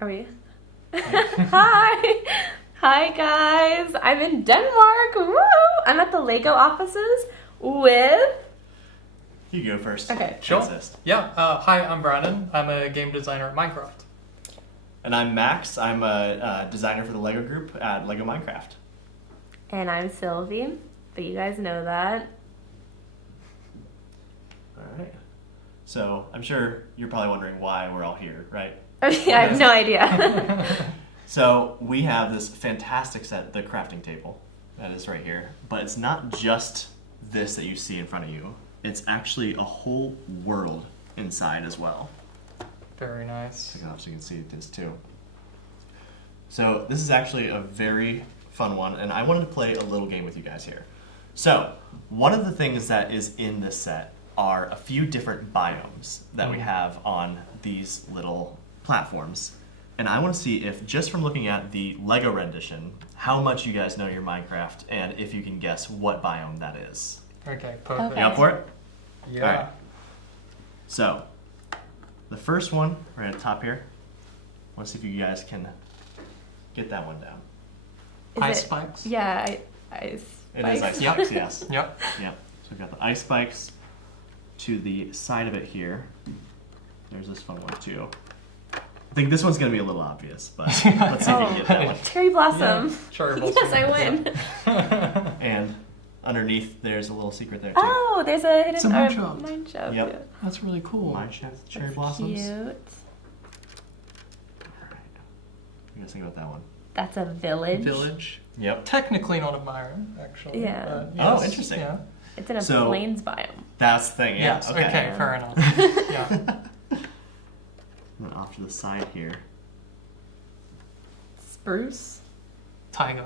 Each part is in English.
Are we? Hi! Hi, guys! I'm in Denmark! Woo! I'm at the LEGO offices with... You go first. Okay. Sure. Insist. Yeah. Hi, I'm Brandon. I'm a game designer at Minecraft. And I'm Max. I'm a designer for the LEGO group at LEGO Minecraft. And I'm Sylvie, but you guys know that. All right. So I'm sure you're probably wondering why we're all here, right? Okay, I have no idea. So we have this fantastic set, the crafting table, that is right here. But it's not just this that you see in front of you. It's actually a whole world inside as well. Very nice. Take it off so you can see this too. So this is actually a very fun one, and I wanted to play a little game with you guys here. So one of the things that is in this set are a few different biomes that we have on these little platforms. And I want to see if, just from looking at the LEGO rendition, how much you guys know your Minecraft, and if you can guess what biome that is. Okay, perfect. Okay. You up for it? Yeah. All right. So, the first one, right at the top here, I want to see if you guys can get that one down. Is Ice it- spikes? Yeah, ice It is ice Yep. spikes, yes. Yep. Yep. So we've got the ice spikes to the side of it here. There's this fun one too. I think this one's going to be a little obvious, but let's see if you can get that one. Cherry blossom. Cherry Yes, blossom. I win. And underneath, there's a little secret there too. Oh, there's a hidden It's a mine shaft. mine shaft. Yep. Yeah. That's really cool. Mine shaft cherry That's blossoms. Cute. Alright. What do you guys think about that one? That's a village. Village. Yep. Technically not a biome, actually. Yeah. but Oh, yes, interesting. Yeah. It's in a So- plains biome. That's the thing, yeah. Yes. Okay. Fair enough. Yeah. And then off to the side here. Spruce. Tiger.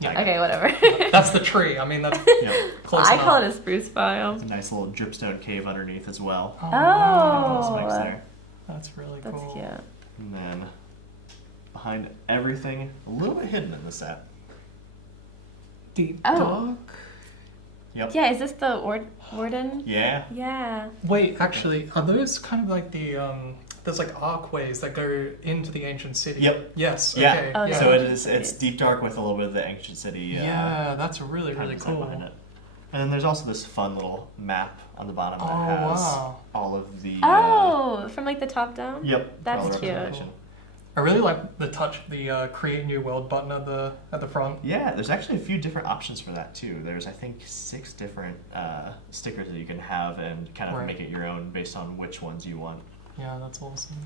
Yeah. Okay, whatever. That's the tree. I mean, that's Yep. close I enough. call it a spruce biome. It's a nice little dripstone cave underneath as well. Oh, Oh. wow. Spikes there. That's really That's cool. cute. And then behind everything, a little bit hidden in the set. Deep Oh. dark. Yep. Yeah, is this the warden? Yeah. Yeah. Wait, actually, are those kind of like the there's like archways that go into the ancient city? Yep. Yes. Yeah. Okay. Oh, yeah. So yeah. it's deep dark with a little bit of the ancient city. Yeah, that's really kind of really design cool. behind it. And then there's also this fun little map on the bottom that Oh, has wow. all of the. Oh, from like the top down? Yep. That's all the cute. representation. I really like the create new world button at the front. Yeah, there's actually a few different options for that too. There's I think 6 different stickers that you can have and kind of Right. make it your own based on which ones you want. Yeah, that's awesome.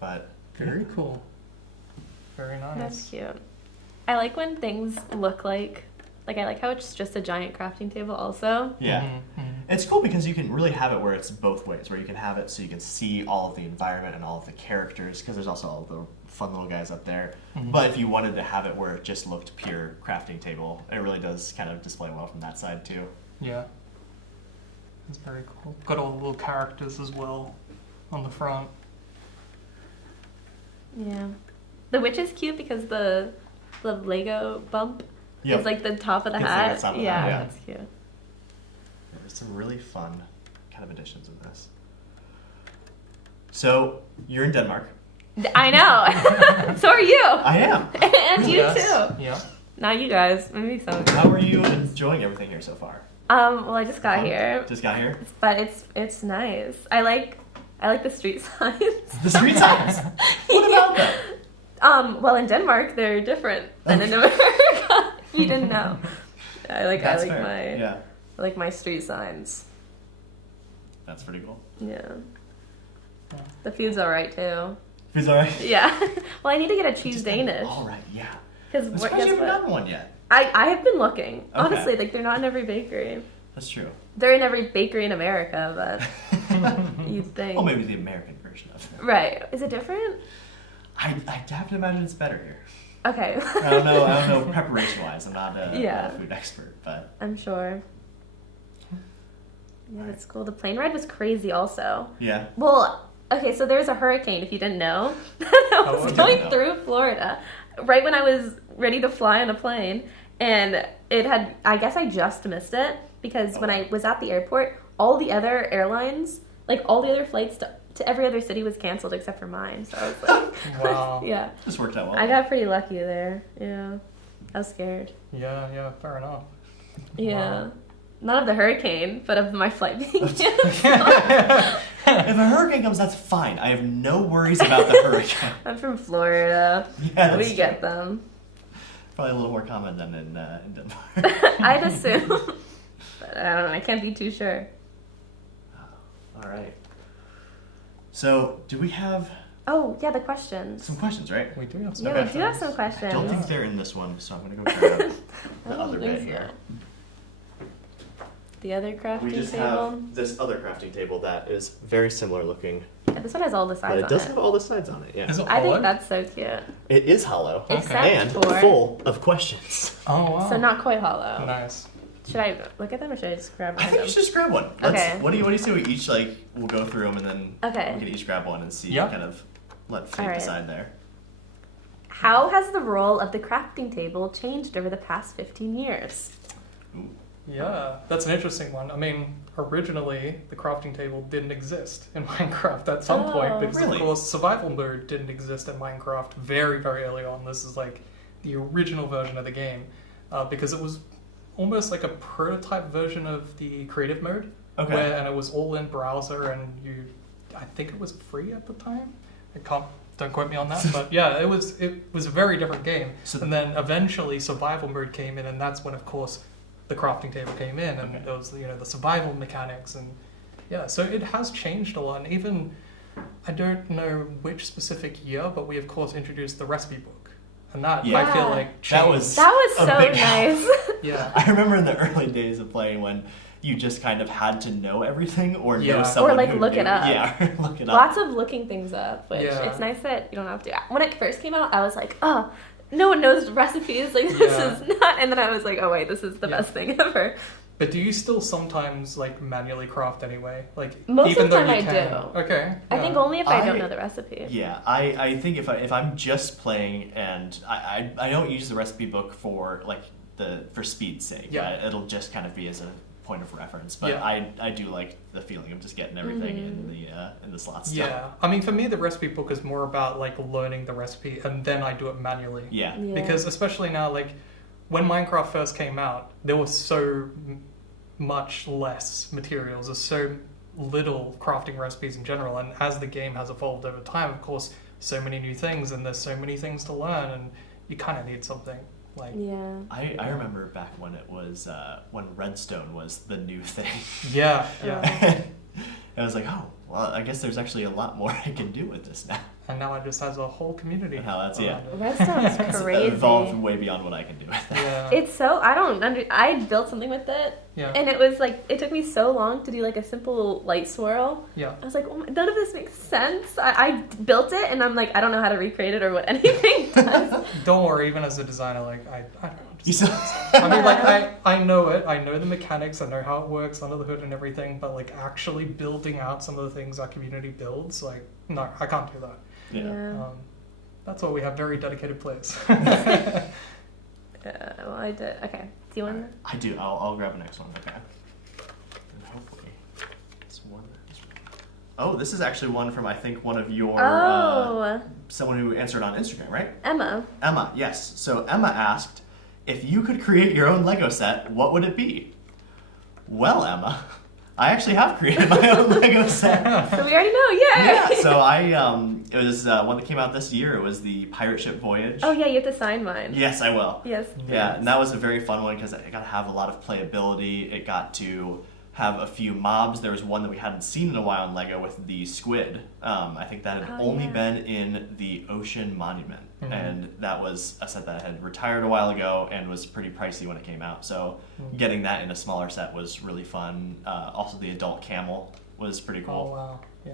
But Very cool. Very nice. That's cute. I like when things look like I like how it's just a giant crafting table also. yeah. Mhm, mhm. It's cool because you can really have it where it's both ways, where you can have it so you can see all of the environment and all of the characters, because there's also all the fun little guys up there. Mhm. But if you wanted to have it where it just looked pure crafting table, it really does kind of display well from that side too. Yeah. That's very cool. Got all the little characters as well on the front. Yeah. The witch is cute because the Lego bump Yep. is like the top of the It's like hat. the top of the yeah, hat, yeah. that's cute. There's some really fun kind of additions in this. So you're in Denmark. I know. So are you. I am. And you Yes. too. Yeah. Not you guys. Maybe some. How are you enjoying everything here so far? Well, I just got Fun? here, Just got here. but it's nice. I like the street signs. The street signs. What about them? Well, in Denmark they're different than in America. You didn't know. That's I like fair. my Yeah, I like my street signs. that's pretty cool. Yeah. Yeah. The food's alright too. Feels alright. Yeah. Well, I need to get a cheese Danish. All right. Yeah. Because I'm surprised you haven't gotten one yet. I have been looking. Okay. Honestly, like they're not in every bakery. That's true. They're in every bakery in America, but you'd think. Well, maybe the American version of it. Right. Is it different? I have to imagine it's better here. Okay. I don't know preparation wise. I'm not Yeah. a food expert, but I'm sure. Yeah, that's cool. The plane ride was crazy also. yeah. Well, okay, so there's a hurricane, if you didn't know, that I was didn't going know. through Florida right when I was ready to fly on a plane. And I guess I just missed it because when I was at the airport, all the other airlines, like all the other flights every other city was canceled except for mine. So I was like, Wow. yeah. This worked out well. I got pretty lucky there. Yeah. I was scared. Yeah, fair enough. Yeah. Wow. Not of the hurricane, but of my flight being canceled. If a hurricane comes, that's fine. I have no worries about the hurricane. I'm from Florida. Yeah, We that's get them. probably a little more common than in Denmark. I'd assume. But I don't know. I can't be too sure. All right. So, do we have Oh, yeah, the questions. some questions, right? We do have some Yeah, Okay. we do have some I questions. don't think they're in this one, so I'm going to go grab I the don't other think bit so. here. The other crafting We just table. have this other crafting table that is very similar looking, Yeah, this one has all the but sides it on does it. have all the sides on it. Yeah, Is it I think hollow? that's so cute. it is hollow Except and for full of questions. Oh, wow. so not quite hollow. Nice. Should I look at them or should I just grab I think random? you should just grab one. Okay. What do you say we each we'll go through them and then Okay. we can each grab one and see Yeah. kind of let fate All right. decide there. How has the role of the crafting table changed over the past 15 years? Ooh. Yeah, that's an interesting one. I mean, originally the crafting table didn't exist in Minecraft at some Oh. point because, Really? of course, survival mode didn't exist in Minecraft very, very early on. This is like the original version of the game because it was almost like a prototype version of the creative mode. Okay. And it was all in browser, and I think it was free at the time. Don't quote me on that, but yeah, it was a very different game. So- And then eventually survival mode came in, and that's when, of course, the crafting table came in, and Okay. there was the survival mechanics, and yeah, so it has changed a lot. And even I don't know which specific year, but we of course introduced the recipe book, and that Yeah. I feel like That changed. was- That was A so big help. nice. Yeah. I remember in the early days of playing when you just kind of had to know everything or Yeah. know Or, someone like, who look knew. it up. Yeah, look it up. Lots of looking things up, which Yeah. it's nice that you don't have to. When it first came out, I was like, oh, no one knows recipes. Like, this Yeah. is not. And then I was like, oh, wait, this is the Yeah. best thing ever. But do you still sometimes like manually craft anyway? Like Most even of the though time you I can. do. Okay. I think only if I don't I- know the recipe. Yeah, I think if I'm just playing and I don't use the recipe book for for speed's sake. Yeah. It'll just kind of be as a point of reference. But Yeah. I do like the feeling of just getting everything in the slots. still. Yeah, I mean, for me, the recipe book is more about like learning the recipe, and then I do it manually. Yeah. Yeah. Because especially now, like when Minecraft first came out, there was so much less materials. There's so little crafting recipes in general, and as the game has evolved over time, of course, so many new things, and there's so many things to learn, and you kind of need something like. Yeah. I remember back when it was when redstone was the new thing. Yeah, yeah. I was like, oh, well, I guess there's actually a lot more I can do with this now. And now it just has a whole community. How that's- yeah. around it. Redstone's It's crazy. evolved way beyond what I can do with that. Yeah. It's so I built something with it, Yeah. and it was like it took me so long to do like a simple light swirl. Yeah. I was like, oh my, none of this makes sense. I built it, and I'm like, I don't know how to recreate it or what anything does. Don't worry, even as a designer, like I don't know. You Just, still- I mean, like I know it. I know the mechanics. I know how it works under the hood and everything. But like actually building out some of the things our community builds, like no, I can't do that. Yeah. That's why we have very dedicated players. Well, I did. Okay. Do you want? I do. I'll grab the next one. Okay. And hopefully, this one. Oh, this is actually one from I think one of your someone who answered on Instagram, right? Emma. Emma. Yes. So Emma asked, if you could create your own Lego set, what would it be? Well, Emma, I actually have created my own Lego set. So we already know. Yay! Yeah. So it was one that came out this year. It was the Pirate Ship Voyage. Oh yeah, you have to sign mine. Yes, I will. Yes. Yeah, and that was a very fun one because it got to have a lot of playability. It got to have a few mobs. There was one that we hadn't seen in a while in Lego with the squid. I think that had Oh, only yeah. been in the Ocean Monument. Mhm. And that was a set that had retired a while ago and was pretty pricey when it came out. So getting that in a smaller set was really fun. Also, the adult camel was pretty cool. Oh wow, yeah.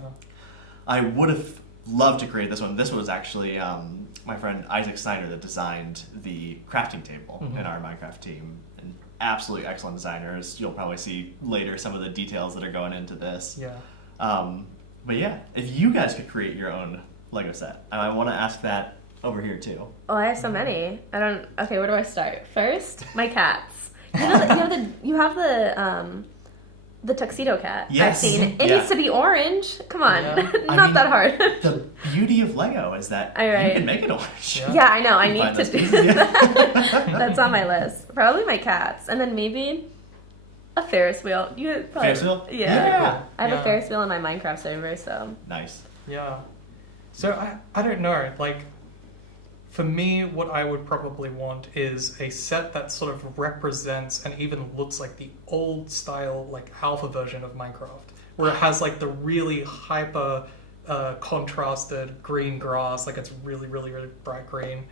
I would have loved to create this one. This was actually my friend Isaac Snyder that designed the crafting table Mhm. in our Minecraft team. An absolutely excellent designers. You'll probably see later some of the details that are going into this. Yeah. But yeah, if you guys could create your own Lego set, I want to ask that over here too. Oh, I have so many. I don't. Okay, where do I start? First, my cats. You have the the tuxedo cat. Yes. I've seen. It Yeah. needs to be orange. Come on. Yeah. Not I mean, that hard. The beauty of Lego is that All right. you can make it orange. Yeah. Yeah, I know. I You need find to those do pieces, yeah. that. That's on my list. Probably my cats. And then maybe a Ferris wheel. You probably, Ferris wheel? Yeah. Yeah. I have Yeah. a Ferris wheel in my Minecraft server, so. Nice. Yeah. So I don't know. Like, for me, what I would probably want is a set that sort of represents and even looks like the old style, like alpha version of Minecraft, where it has like the really hyper contrasted green grass, like it's really, really, really bright green,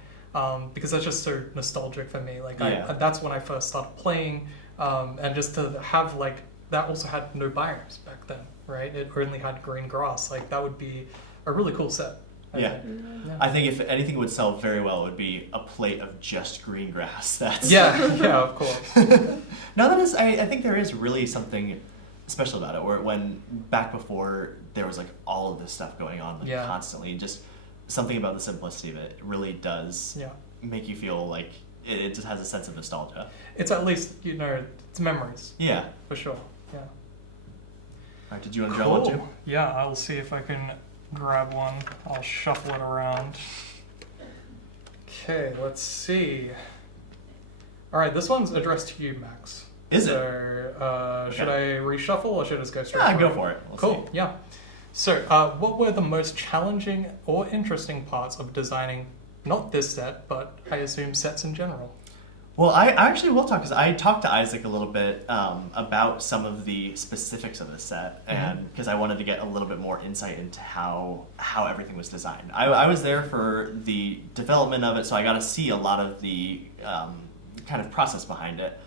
because that's just so nostalgic for me. Like, Yeah. that's when I first started playing, and just to have like that also had no biomes back then, right? It only had green grass. Like that would be a really cool set. I Yeah. think. Yeah. I think if anything would sell very well, it would be a plate of just green grass. That's Yeah, of course. No, that is. I think there is really something special about it. Where when back before there was like all of this stuff going on like Yeah. constantly, just something about the simplicity of it really does Yeah. make you feel like it just has a sense of nostalgia. It's at least, it's memories, Yeah. for sure. Yeah. All right. Did you want to draw one too? Yeah, I'll see if I can grab one. I'll shuffle it around. Okay, let's see. All right, this one's addressed to you, Max. Is it? So, should I reshuffle or should I just go straight Yeah, for go it? for it. We'll Cool, see. yeah. So, what were the most challenging or interesting parts of designing, not this set, but I assume sets in general? Well, I actually will talk because I talked to Isaac a little bit about some of the specifics of the set, and because I wanted to get a little bit more insight into how everything was designed. I was there for the development of it, so I got to see a lot of the kind of process behind it.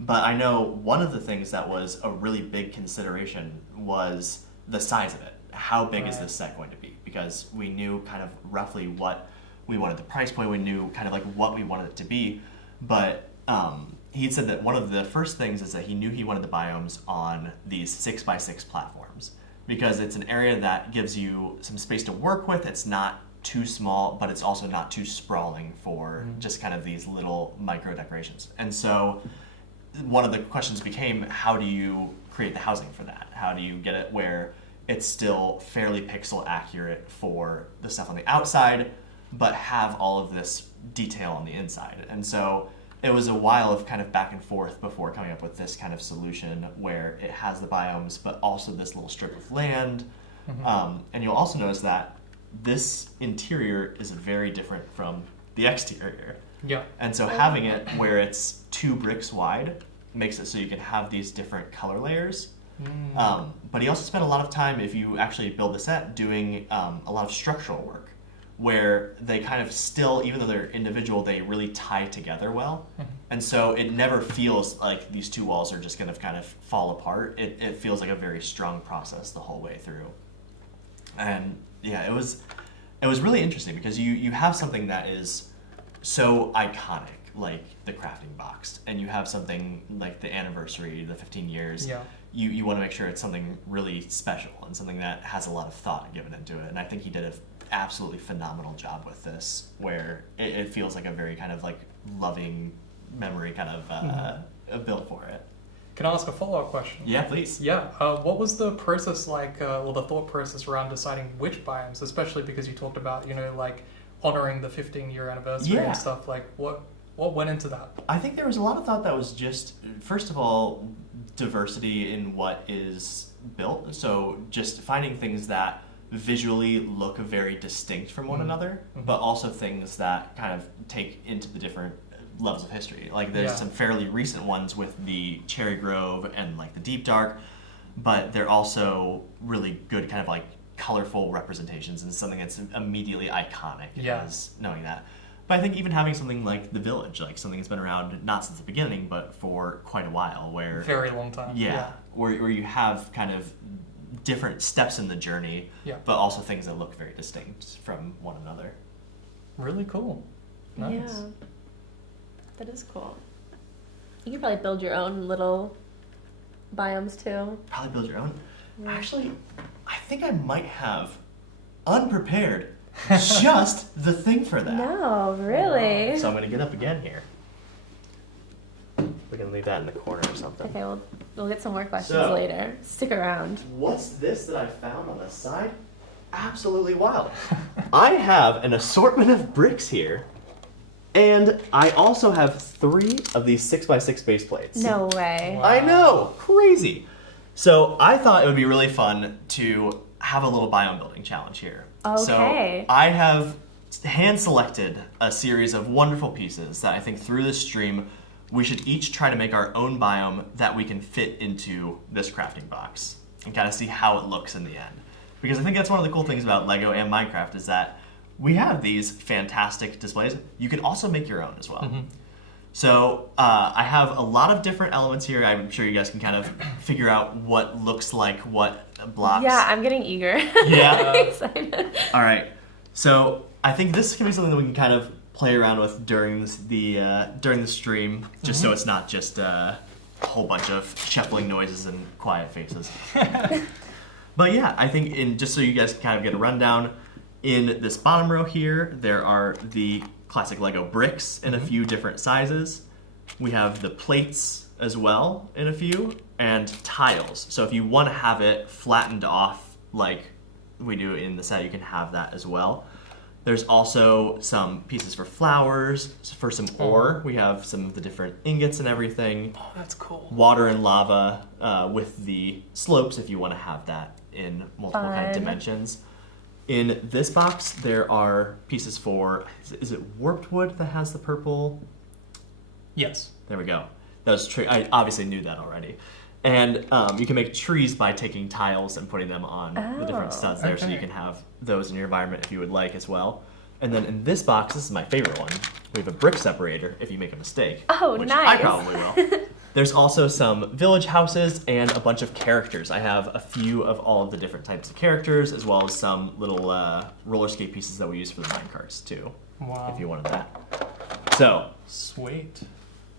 But I know one of the things that was a really big consideration was the size of it. How big is Right. this set going to be? Because we knew kind of roughly what we wanted the price point. We knew kind of like what we wanted it to be. But he said that one of the first things is that he knew he wanted the biomes on these 6x6 platforms because it's an area that gives you some space to work with. It's not too small, but it's also not too sprawling for just kind of these little micro decorations. And so one of the questions became, how do you create the housing for that? How do you get it where it's still fairly pixel accurate for the stuff on the outside, but have all of this detail on the inside? And so it was a while of kind of back and forth before coming up with this kind of solution where it has the biomes, but also this little strip of land. And you'll also notice that this interior is very different from the exterior. Yeah. And so having it where it's 2 bricks wide makes it so you can have these different color layers. But he also spent a lot of time, if you actually build the set, doing a lot of structural work where they kind of still, even though they're individual, they really tie together well. And so it never feels like these 2 walls are just going to kind of fall apart. It feels like a very strong process the whole way through. And yeah, it was really interesting because you have something that is so iconic, like the crafting box, and you have something like the anniversary, the 15 years. Yeah. You want to make sure it's something really special and something that has a lot of thought given into it. And I think he did an absolutely phenomenal job with this, where it feels like a very kind of like loving memory kind of built for it. Can I ask a follow-up question? Yeah, please. Yeah. What was the process like, or the thought process around deciding which biomes, especially because you talked about, like honoring the 15-year anniversary Yeah. and stuff. Like, what went into that? I think there was a lot of thought that was just, first of all, diversity in what is built. So just finding things that visually look very distinct from one another, but also things that kind of take into the different levels of history. Like there's some fairly recent ones with the Cherry Grove and like the Deep Dark, but they're also really good kind of like colorful representations and something that's immediately iconic as knowing that. But I think even having something like the Village, like something that's been around not since the beginning, but for quite a while, where Very long time. where you have kind of different steps in the journey, but also things that look very distinct from one another. Really cool. Nice. Yeah. That is cool. You could probably build your own little biomes too. Probably build your own. Yeah. Actually, I think I might have unprepared just the thing for that. No, really. So I'm going to get up again here. We can leave that in the corner or something. Okay, we'll get some more questions So- later. Stick around. What's this that I found on the side? Absolutely wild. I have an assortment of bricks here, and I also have 3 of these 6x6 base plates. No way. Wow. I know, crazy. So I thought it would be really fun to have a little biome building challenge here. Okay. So I have hand selected a series of wonderful pieces that I think through this stream we should each try to make our own biome that we can fit into this crafting box and kind of see how it looks in the end. Because I think that's one of the cool things about Lego and Minecraft is that we have these fantastic displays. You can also make your own as well. Mm-hmm. So I have a lot of different elements here. I'm sure you guys can kind of figure out what looks like what blocks. Yeah, I'm getting eager. Yeah. I'm excited. All right. So I think this can be something that we can kind of play around with during the stream, just so it's not just a whole bunch of shuffling noises and quiet faces. But yeah, I think just so you guys can kind of get a rundown, in this bottom row here, there are the classic Lego bricks in a few different sizes. We have the plates as well in a few, and tiles. So if you want to have it flattened off like we do in the set, you can have that as well. There's also some pieces for flowers, for some ore. We have some of the different ingots and everything. Oh, that's cool. Water and lava with the slopes if you want to have that in multiple kind of Fun. dimensions. In this box, there are pieces for, is it warped wood that has the purple? Yes. There we go. That was I obviously knew that already. And you can make trees by taking tiles and putting them on the different Oh, studs there, so okay. you can have those in your environment if you would like as well. And then in this box, this is my favorite one, we have a brick separator if you make a mistake. Oh, which nice. I probably will. There's also some village houses and a bunch of characters. I have a few of all of the different types of characters, as well as some little roller skate pieces that we use for the minecarts too, Wow. if you wanted that. So, Sweet.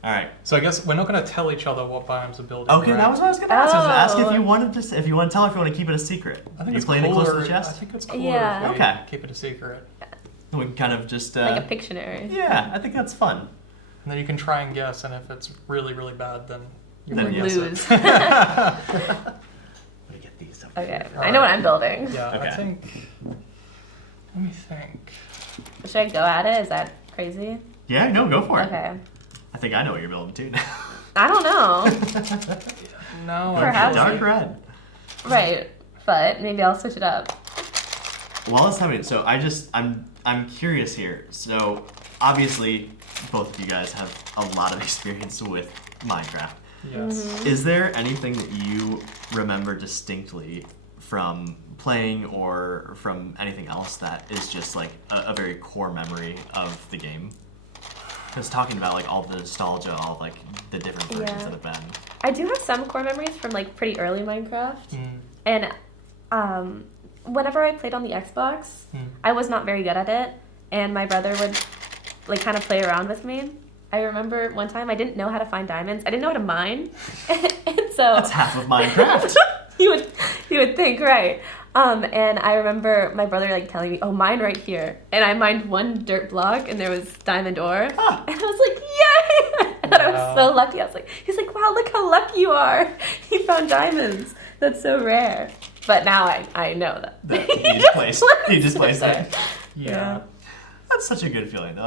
all right. So I guess we're not going to tell each other what biomes are building. Okay, right? that was what I was gonna ask. I was gonna ask if Oh. you wanted to, if you want to tell, if you want to keep it a secret. I think you it's playing it close to cooler. the chest. I think it's cooler Yeah. if we Okay. keep it a secret. We can kind of just. Like a Pictionary. Yeah, I think that's fun. And then you can try and guess, and if it's really, really bad, then you Then win. yes. Lose. Let me get these over Okay, here. I know what I'm building. Yeah, Okay. I think. Let me think. Should I go at it? Is that crazy? Yeah, no, go for it. Okay. I think I know what you're building too now. I don't know. No, Perhaps. Dark red. Right, but maybe I'll switch it up. Well, let's tell me. So I'm curious here. So obviously, both of you guys have a lot of experience with Minecraft. Yes. Is there anything that you remember distinctly from playing or from anything else that is just like a very core memory of the game? Just talking about like all the nostalgia, all like the different versions Yeah. that have been. I do have some core memories from like pretty early Minecraft, Mm. and whenever I played on the Xbox, Mm. I was not very good at it, and my brother would like kind of play around with me. I remember one time I didn't know how to find diamonds. I didn't know how to mine, and so That's half of Minecraft. you would think, right? And I remember my brother like telling me, "Oh, mine right here," and I mined one dirt block, and there was diamond ore, Ah. and I was like, "Yay!" And I was Wow. so lucky. I was like, "He's like, wow, look how lucky you are! You found diamonds. That's so rare." But now I know that. You just placed it. Yeah. That's such a good feeling, though.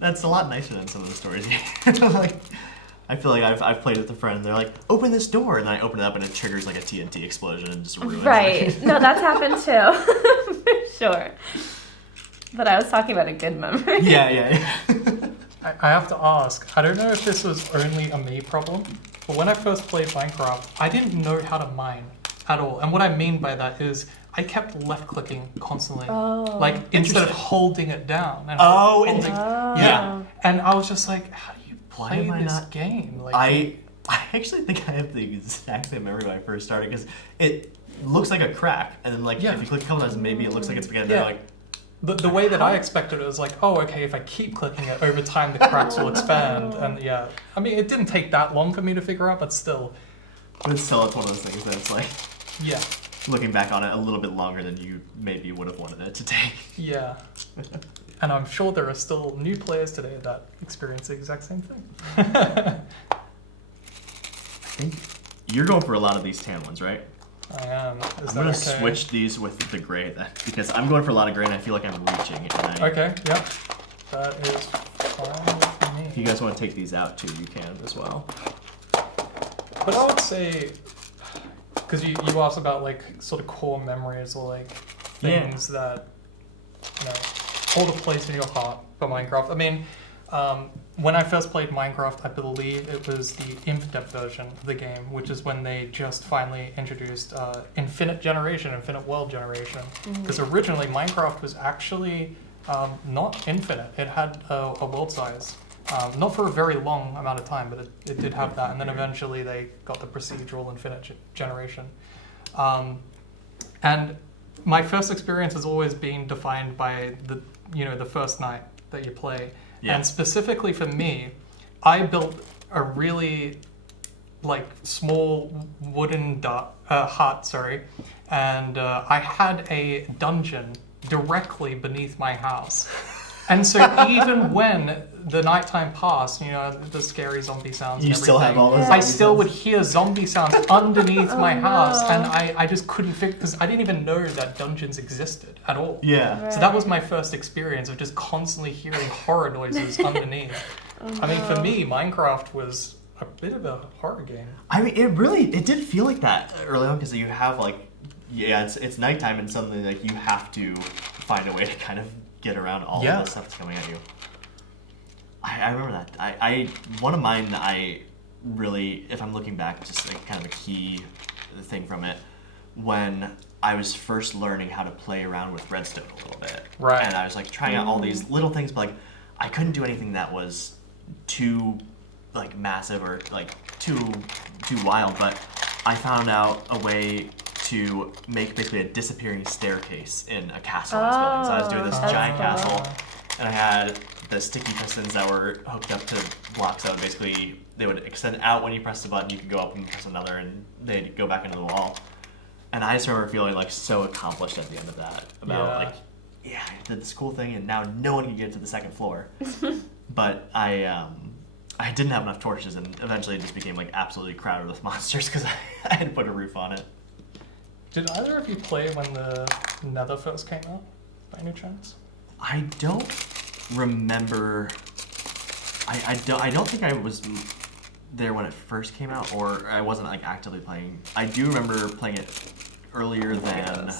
That's a lot nicer than some of the stories. Like, I feel like I've played with a friend. And they're like, "Open this door," and then I open it up, and it triggers like a TNT explosion and just ruins Right. it. No, that's happened too. For sure. But I was talking about a good memory. Yeah. I have to ask, I don't know if this was only a me problem, but when I first played Minecraft, I didn't know how to mine at all. And what I mean by that is I kept left clicking constantly. Oh. Like instead of Interesting. holding it down. And Oh, holding, Oh. Yeah. And I was just like, how do you Why play am I this not- game? Like, I actually think I have the exact same memory when I first started because it looks like a crack, and then like Yeah. if you click a couple times, maybe it looks like it's beginning. Yeah. They're like, the way that I expected it was like, oh, okay, if I keep clicking it, over time the cracks will expand. And yeah, I mean, it didn't take that long for me to figure out, but still, but still, it's one of those things that it's like yeah, looking back on it a little bit longer than you maybe would have wanted it to take. yeah. And I'm sure there are still new players today that experience the exact same thing. think you're going for a lot of these tan ones, right? I am. Is I'm that gonna okay? switch these with the gray then, because I'm going for a lot of gray and I feel like I'm reaching. And Okay, yep. That is fine with me. If you guys want to take these out too, you can as well. But I would say, because you asked about like sort of core memories or like things that, you know, hold a place in your heart for Minecraft. I mean, when I first played Minecraft, I believe it was the Infinite version of the game, which is when they just finally introduced Infinite World Generation. Because originally Minecraft was actually not infinite. It had a world size. Not for a very long amount of time, but it did have that. And then eventually they got the procedural Infinite Generation. And my first experience has always been defined by the first night that you play. Yeah. And specifically for me, I built a really like small wooden hut, and I had a dungeon directly beneath my house. And so even when the nighttime passed, you know, the scary zombie sounds You and everything, still have all those I zombie still would sounds? hear zombie sounds underneath my no. house, and I just couldn't figure, because I didn't even know that dungeons existed at all. Yeah. So that was my first experience of just constantly hearing horror noises underneath. I mean, for me, Minecraft was a bit of a horror game. I mean, it did feel like that early on because you have like, it's nighttime and suddenly like you have to find a way to kind of get around all of the stuff that's coming at you. I remember that. One of mine, I really, if I'm looking back, just like kind of a key thing from it, when I was first learning how to play around with redstone a little bit. Right. And I was like trying out all these little things, but like I couldn't do anything that was too like massive or like too wild, but I found out a way to make basically a disappearing staircase in a castle I was building. So I was doing this that's giant cool. castle, and I had the sticky pistons that were hooked up to blocks that would basically, they would extend out when you press the button, you could go up and press another, and they'd go back into the wall. And I just remember feeling like so accomplished at the end of that. About like, yeah, I did this cool thing, and now no one can get to the second floor. But I didn't have enough torches, and eventually it just became like absolutely crowded with monsters because I had to put a roof on it. Did either of you play when the Nether first came out, by any chance? I don't remember. I don't think I was there when it first came out, or I wasn't like actively playing. I do remember playing it earlier than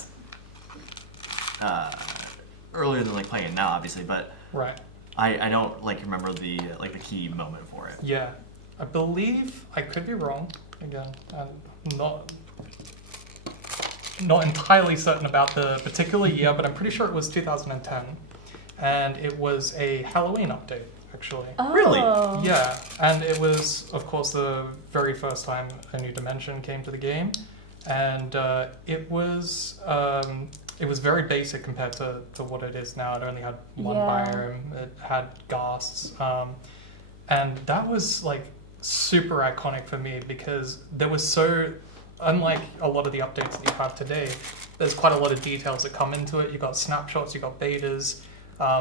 like playing it now, obviously, but Right. I don't like remember the like the key moment for it. Yeah. I believe, I could be wrong, again, I'm not entirely certain about the particular year, but I'm pretty sure it was 2010. And it was a Halloween update, actually. Oh. Really? Yeah, and it was, of course, the very first time A New Dimension came to the game, and it was very basic compared to what it is now. It only had one biome, it had ghasts, and that was like super iconic for me because there was so, unlike a lot of the updates that you have today, there's quite a lot of details that come into it. You got snapshots, you got betas.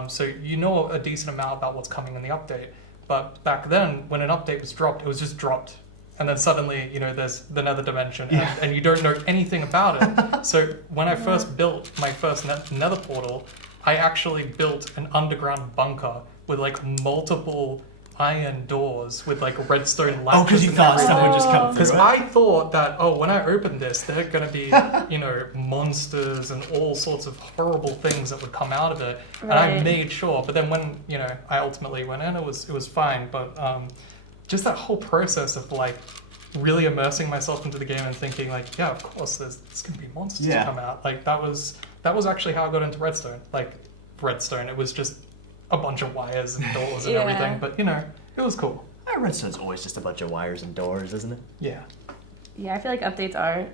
So you know a decent amount about what's coming in the update. But back then, when an update was dropped, it was just dropped. And then suddenly, you know, there's the Nether Dimension, and you don't know anything about it. So when I first built my first Nether portal, I actually built an underground bunker with like multiple iron doors with like redstone latches. Oh, because you thought someone would just come through Because it? I thought that, when I open this, there are going to be, you know, monsters and all sorts of horrible things that would come out of it. And I Right. made sure. But then when, you know, I ultimately went in, it was fine. But just that whole process of like really immersing myself into the game and thinking like, yeah, of course, there's going to be monsters to come out. Like that was actually how I got into Redstone. Like Redstone, it was just a bunch of wires and doors and everything. But, you know, it was cool. Redstone's always just a bunch of wires and doors, isn't it? Yeah. Yeah, I feel like updates are.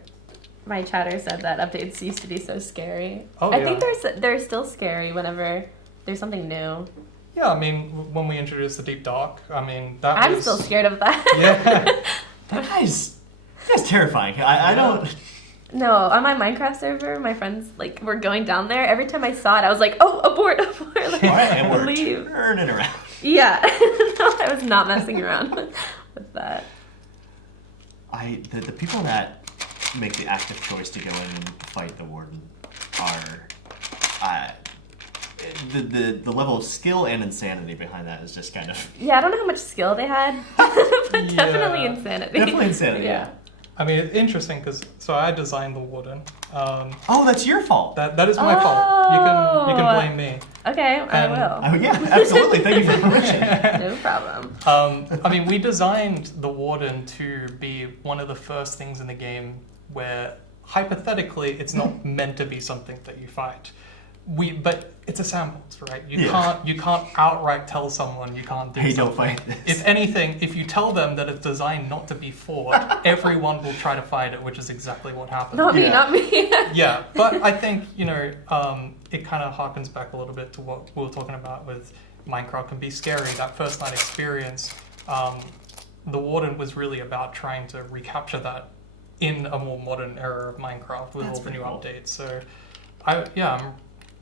My chatter said that updates used to be so scary. Oh, I yeah. think they're still scary whenever there's something new. Yeah, I mean, when we introduced the Deep Dark, I mean, that I'm was... still scared of that. Yeah. That guy's terrifying. I don't. No, on my Minecraft server, my friends like were going down there. Every time I saw it, I was like, "Oh, abort!" Like, And we're leave. turning around. Yeah, no, I was not messing around with that. the people that make the active choice to go in and fight the warden are the level of skill and insanity behind that is just kind of Yeah, I don't know how much skill they had, but definitely insanity. definitely insanity. Yeah. I mean, it's interesting because I designed the warden. Oh, that's your fault. That is my fault. You can blame me. Okay, I And- will. Oh yeah, absolutely. Thank you for permission. No problem. I mean, we designed the warden to be one of the first things in the game where hypothetically it's not meant to be something that you fight. But it's a sandbox, right? You can't outright tell someone you can't do Hey, something. don't fight this. If anything, if you tell them that it's designed not to be fought, everyone will try to fight it, which is exactly what happened. Not me, Yeah. not me. Yeah, but I think, it kind of harkens back a little bit to what we were talking about with Minecraft can be scary. That first night experience, the Warden was really about trying to recapture that in a more modern era of Minecraft with That's all the new pretty cool. updates. So, I'm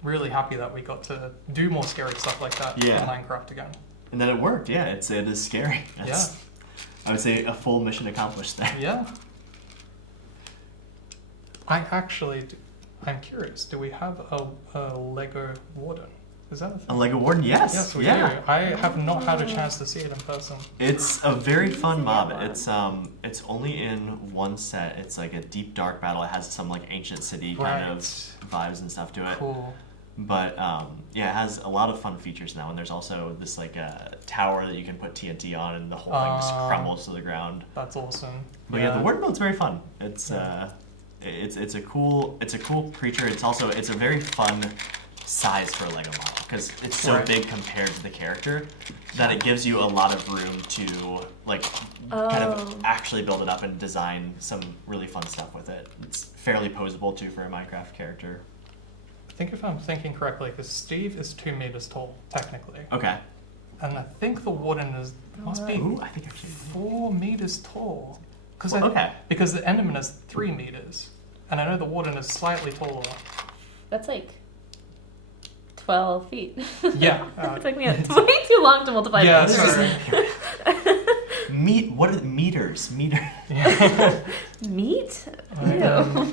really happy that we got to do more scary stuff like that Yeah. in Minecraft again. And then it worked. Yeah, it is scary. That's, I would say a full mission accomplished there. Yeah. I'm curious, do we have a Lego Warden? Is that a thing? A Lego Warden, yes. Yes, we yeah. do. I have not had a chance to see it in person. It's a very fun mob. one. It's only in one set. It's like a deep dark battle. It has some like ancient city kind of vibes and stuff to it. Cool. But it has a lot of fun features now. And there's also this like tower that you can put TNT on, and the whole thing just crumbles to the ground. That's awesome. But yeah, the Warden mode's very fun. It's a cool creature. It's a very fun size for a Lego model because it's so Right. big compared to the character that it gives you a lot of room to like kind of actually build it up and design some really fun stuff with it. It's fairly posable too for a Minecraft character. I think if I'm thinking correctly, because Steve is 2 meters tall, technically. Okay. And I think the Warden must be Ooh, I think actually. 4 meters tall. Okay. Because the Enderman is 3 meters. And I know the Warden is slightly taller. That's like 12 feet. Yeah. It took me way too long to multiply Yeah, those. sorry. What are the meters? Meat? I Ew. am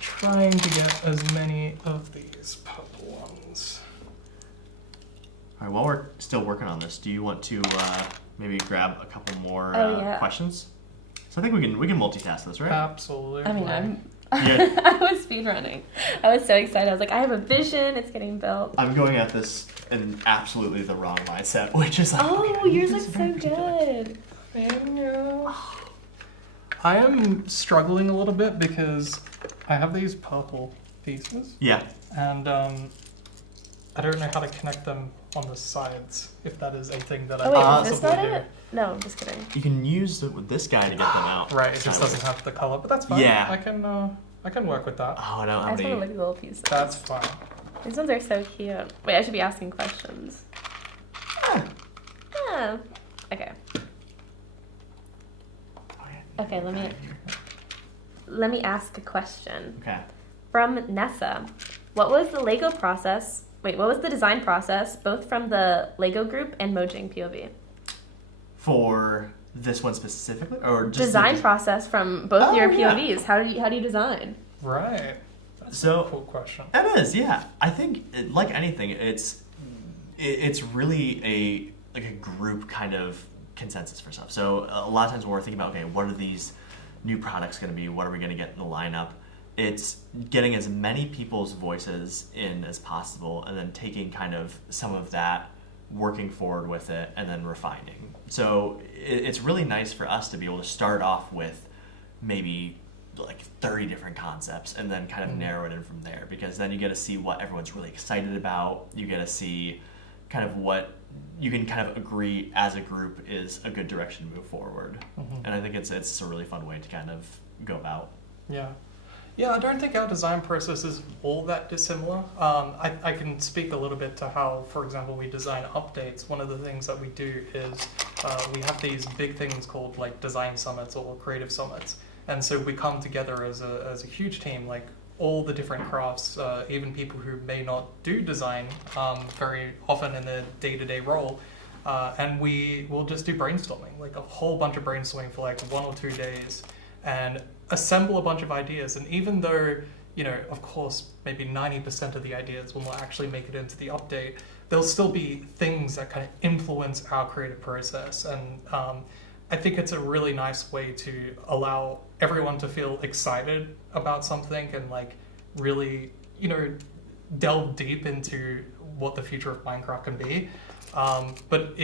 trying to get as many of these purple ones. All right. While we're still working on this, do you want to maybe grab a couple more questions? So I think we can multitask this, right? Absolutely. I mean, Yeah. I was speedrunning. I was so excited. I was like, I have a vision. It's getting built. I'm going at this in absolutely the wrong mindset, which is like, Oh, okay, yours this looks is so very particular. good. Thank you. I am struggling a little bit because I have these purple pieces, Yeah. and I don't know how to connect them on the sides, if that is a thing that I Oh, can wait, is this possibly not do. it? No, I'm just kidding. You can use this guy to get them out. Right, it just doesn't sideways. have the color, but that's fine. Yeah. I can work with that. Oh, I don't I have just want to any. look at the little pieces. That's fine. These ones are so cute. Wait, I should be asking questions. Ah. Okay. Okay, let me ask a question. Okay. From Nessa, what was the Lego process? Wait, what was the design process, both from the Lego group and Mojang POV? For this one specifically, or just Design process from both your Oh, yeah. POVs. How do you design? Right. That's So- a cool question. It is, yeah. I think, like anything, it's really a group kind of consensus for stuff. So a lot of times when we're thinking about, okay, what are these new products going to be? What are we going to get in the lineup? It's getting as many people's voices in as possible, and then taking kind of some of that, working forward with it, and then refining. So it's really nice for us to be able to start off with maybe like 30 different concepts and then kind of narrow it in from there, because then you get to see what everyone's really excited about. You get to see kind of what you can kind of agree as a group is a good direction to move forward. And I think it's a really fun way to kind of go about. Yeah. Yeah, I don't think our design process is all that dissimilar. I can speak a little bit to how, for example, we design updates. One of the things that we do is we have these big things called like design summits or creative summits. And so we come together as a huge team, like all the different crafts, even people who may not do design very often in their day-to-day role. And we will just do brainstorming, like a whole bunch of brainstorming for like 1 or 2 days, and assemble a bunch of ideas. And even though, of course, maybe 90% of the ideas will not actually make it into the update, there'll still be things that kind of influence our creative process. And I think it's a really nice way to allow everyone to feel excited about something and like really, delve deep into what the future of Minecraft can be. But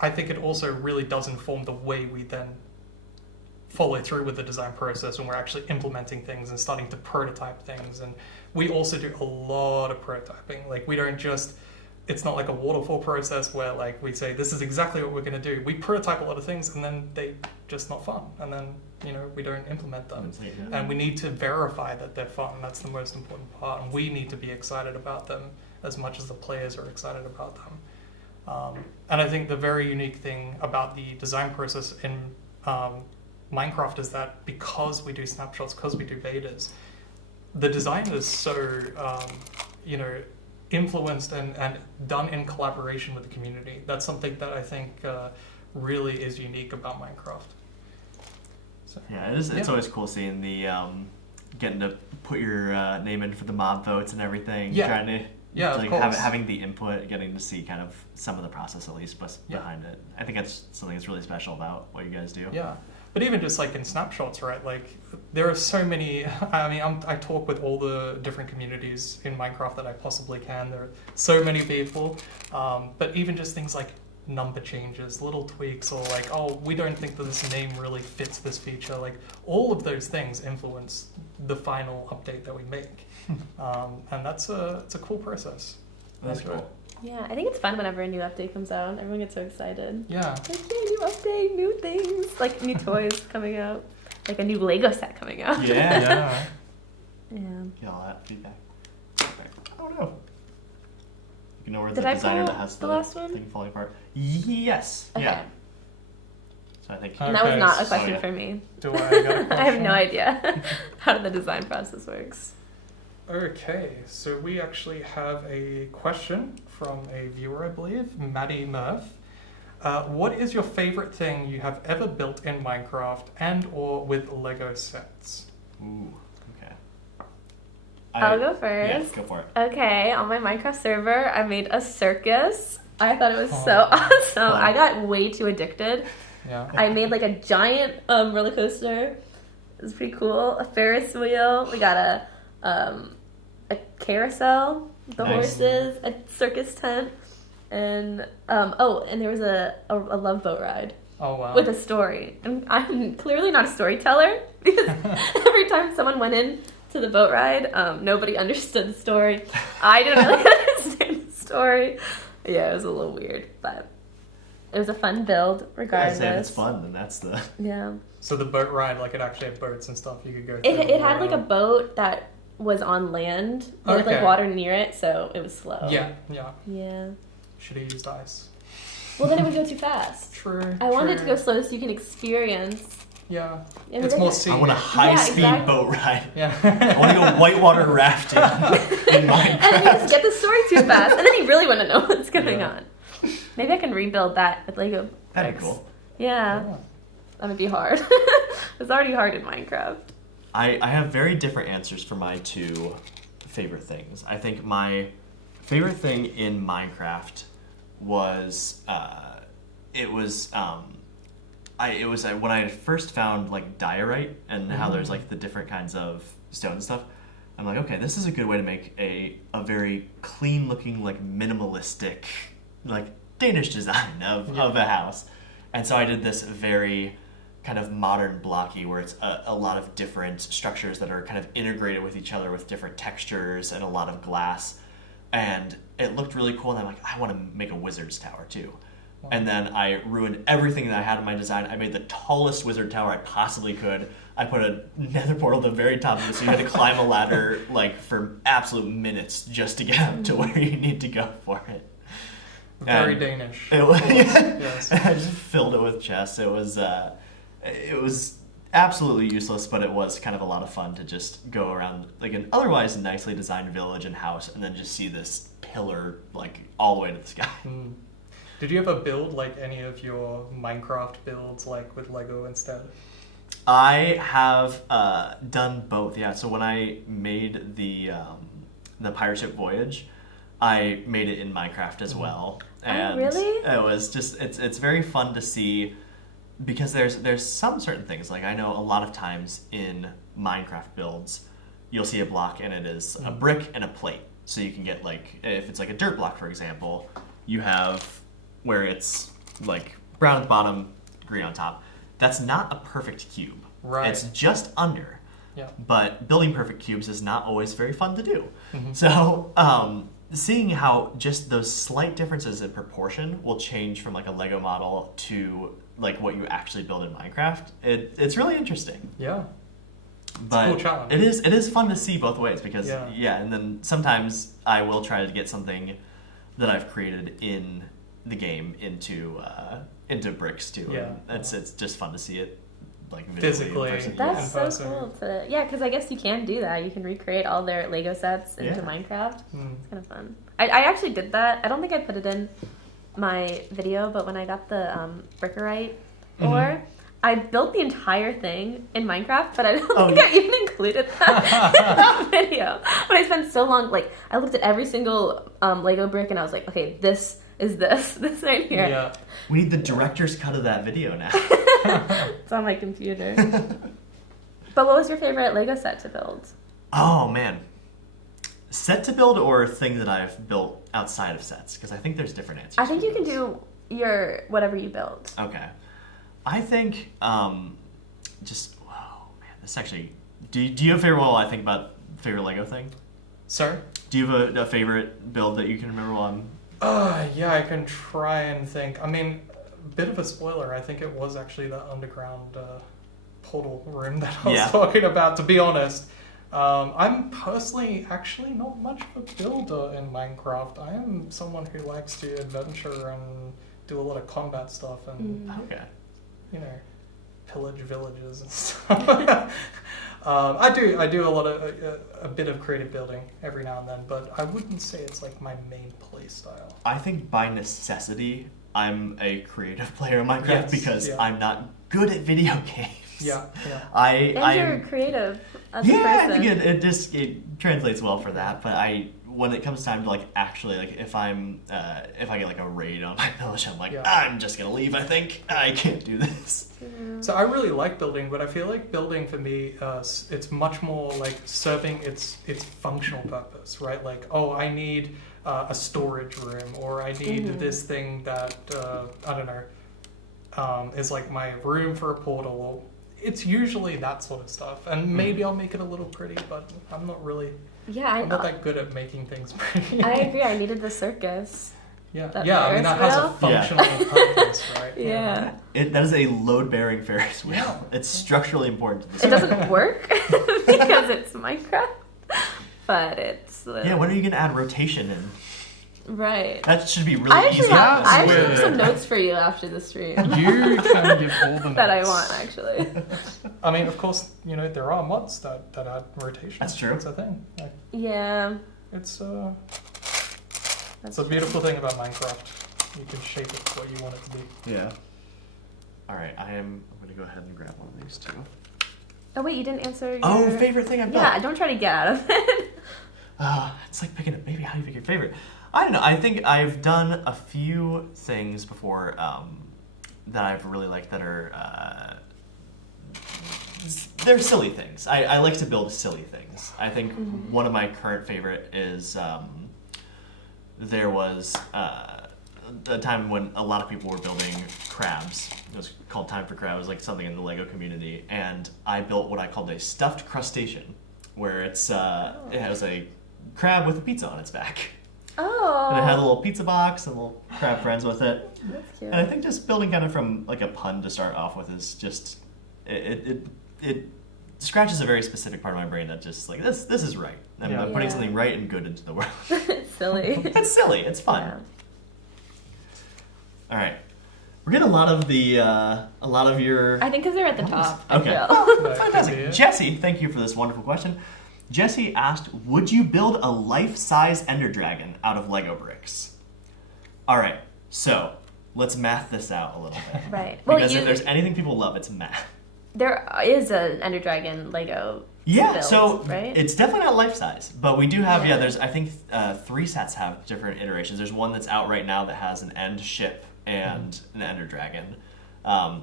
I think it also really does inform the way we then follow through with the design process when we're actually implementing things and starting to prototype things. And we also do a lot of prototyping. Like we don't just, it's not like a waterfall process where like we say this is exactly what we're going to do. We prototype a lot of things and then they just not fun, and then we don't implement them. And we need to verify that they're fun. That's the most important part, and we need to be excited about them as much as the players are excited about them. And I think the very unique thing about the design process in Minecraft is that because we do snapshots, because we do betas, the design is so influenced and done in collaboration with the community. That's something that I think really is unique about Minecraft. So, yeah, it is. It's always cool seeing the getting to put your name in for the mob votes and everything. Yeah. Trying to of like course. having the input, getting to see kind of some of the process at least behind it. I think that's something that's really special about what you guys do. Yeah. But even just like in snapshots, right? Like there are so many. I mean, I talk with all the different communities in Minecraft that I possibly can. There are so many people. But even just things like number changes, little tweaks, or like, oh, we don't think that this name really fits this feature. Like all of those things influence the final update that we make. And it's a cool process. That's Enjoy it. cool. Yeah, I think it's fun whenever a new update comes out. Everyone gets so excited. Yeah. Like, yay, new update, new things. Like, new toys coming out. Like, a new Lego set coming out. Yeah. Yeah. Get all that feedback. I don't know. You know where Did the I designer pull that has the the last one? thing falling apart? Yes. Okay. Yeah. So I think. And that was Okay, not a so question yeah. for me. Do I got a question? I have no idea how the design process works. Okay, so we actually have a question from a viewer, I believe, Maddie Murph. What is your favorite thing you have ever built in Minecraft and or with Lego sets? Ooh. Okay. I'll go first. Yeah, go for it. Okay, on my Minecraft server, I made a circus. I thought it was so Oh. awesome. I got way too addicted. Yeah. I made like a giant roller coaster. It was pretty cool. A Ferris wheel. We got a carousel, the Nice. horses, a circus tent, and and there was a love boat ride Oh wow. with a story. And I'm clearly not a storyteller because every time someone went in to the boat ride, nobody understood the story. I didn't really understand the story. Yeah, it was a little weird, but it was a fun build I regardless. say if it's fun, then that's the. Yeah. So the boat ride, like it actually had boats and stuff you could go It through. had like a boat that was on land with Okay. like water near it, so it was slow. Yeah. Yeah. Should have used ice. Well, then it would go too fast. True. I wanted it to true. go slow so you can experience. Yeah. And It's then- more I scenic. want a high-speed exactly. boat ride. Yeah. I want to go whitewater rafting in Minecraft. And then you just get the story too fast, and then you really want to know what's going Yeah. on. Maybe I can rebuild that with Lego. That'd be bricks. cool. Yeah, that would be hard. It's already hard in Minecraft. I have very different answers for my two favorite things. I think my favorite thing in Minecraft was when I first found like diorite and how there's like the different kinds of stone and stuff. I'm like, okay, this is a good way to make a very clean looking, like minimalistic, like Danish design of a house. And so I did this very kind of modern blocky where it's a lot of different structures that are kind of integrated with each other with different textures and a lot of glass. And it looked really cool, and I'm like, I want to make a wizard's tower too. And then I ruined everything that I had in my design. I made the tallest wizard tower I possibly could. I put a nether portal at the very top of it, so you had to climb a ladder like for absolute minutes just to get up to where you need to go for it. Very And Danish. It was, Yes. I just filled it with chests. It was absolutely useless, but it was kind of a lot of fun to just go around like an otherwise nicely designed village and house, and then just see this pillar like all the way to the sky. Did you ever build like any of your Minecraft builds like with Lego instead? I have done both. Yeah. So when I made the pirate ship voyage, I made it in Minecraft as well. And really? it was just it's very fun to see because there's some certain things like I know a lot of times in Minecraft builds you'll see a block and it is a brick and a plate. So you can get like if it's like a dirt block for example, you have where it's like brown at the bottom, green on top. That's not a perfect cube. Right. It's just under. Yeah. But building perfect cubes is not always very fun to do. Mm-hmm. So seeing how just those slight differences in proportion will change from like a Lego model to like what you actually build in Minecraft, it's really interesting. Yeah. But cool challenge. it is fun to see both ways because Yeah. and then sometimes I will try to get something that I've created in the game into bricks too. Yeah. And it's just fun to see it like Physically. in person. That's in so person. cool to because I guess you can do that. You can recreate all their Lego sets into Yeah. Minecraft. Mm. It's kind of fun. I actually did that. I don't think I put it in my video, but when I got the Brickerite ore, I built the entire thing in Minecraft, but I don't think I even included that in the video. But I spent so long, like, I looked at every single Lego brick and I was like, okay, this is this right here. Yeah. We need the director's cut of that video now. It's on my computer. But what was your favorite Lego set to build? Oh man, set to build or thing that I've built outside of sets? Because I think there's different answers. I think for you can this. do your whatever you build. Okay, I think just whoa man, this actually. Do you have a favorite? Well, I think about favorite Lego thing. Sorry? Do you have a favorite build that you can remember? While I'm Yeah, I can try and think. I mean, bit of a spoiler. I think it was actually the underground portal room that I was Yeah. talking about, to be honest. I'm personally actually not much of a builder in Minecraft. I am someone who likes to adventure and do a lot of combat stuff and, okay. you know, pillage villages and stuff. I do a lot of a bit of creative building every now and then, but I wouldn't say it's like my main play style. I think by necessity, I'm a creative player in Minecraft Yes, because yeah. I'm not good at video games. Yeah. And you're I'm creative as a yeah, person. I think it translates well for that. But when it comes time to like actually like if I get like a raid on my village, I'm like Yeah. I'm just gonna leave. I think I can't do this. So I really like building, but I feel like building for me, it's much more like serving its functional purpose, right? Like, oh, I need a storage room, or I need this thing that I don't know is like my room for a portal. It's usually that sort of stuff, and maybe I'll make it a little pretty, but I'm not really. Yeah, I'm not that good at making things pretty. I agree. I needed the circus. Yeah, That I mean that has a Ferris wheel? functional purpose, right? Yeah. That is a load-bearing Ferris wheel. Yeah. It's structurally important to the It doesn't work because it's Minecraft, but it's Yeah, when are you gonna add rotation in? right. That should be really I actually easy. have, I Yeah. actually have some notes for you after the stream You can give all the that I notes. want actually. I mean, of course, you know there are mods that add rotation. That's true. It's a thing. Like, Yeah. it's That's a beautiful thing about Minecraft. You can shape it to what you want it to be. Yeah. All right, I'm gonna go ahead and grab one of these too. Oh wait, you didn't answer your... Oh, favorite thing I've done. Yeah, don't try to get out of it. It's like picking a baby. How do you pick your favorite? I don't know. I think I've done a few things before that I've really liked that are they're silly things. I like to build silly things. I think one of my current favorite is there was a time when a lot of people were building crabs. It was called Time for Crab. It was like something in the Lego community, and I built what I called a stuffed crustacean, where it has a crab with a pizza on its back. Oh. And it had a little pizza box and little crab friends with it. That's cute. And I think just building kind of from like a pun to start off with is just it scratches a very specific part of my brain that just like this is right. I'm putting Yeah. something right and good into the world. It's silly. It's silly. It's fun. Yeah. All right, we're getting a lot of your. I think because they're at the top. Okay. I feel. That could be Fantastic. it. Jesse, thank you for this wonderful question. Jesse asked, would you build a life-size Ender Dragon out of Lego bricks? All right, so let's math this out a little bit. Right. Well, Because if there's anything people love, it's math. there is an Ender Dragon Lego. Yeah, build, so right? it's definitely not life size, but we do have Yeah. there's I think 3 sets have different iterations. There's one that's out right now that has an end ship and an Ender Dragon.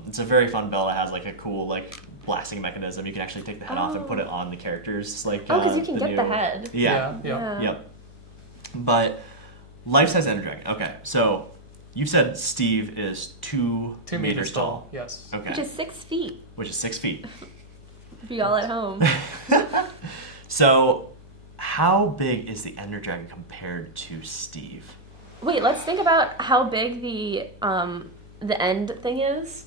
It's a very fun build. It has like a cool like blasting mechanism. You can actually take the head off and put it on the characters. Like Oh, because you can get new... the head. Yeah. Yeah. Yep. But life size Ender Dragon. Okay, so you said Steve is 2 2 meters tall. Yes. Okay, Which is 6 feet. which is 6 feet. For y'all at home. So, how big is the Ender Dragon compared to Steve? Wait, let's think about how big the end thing is.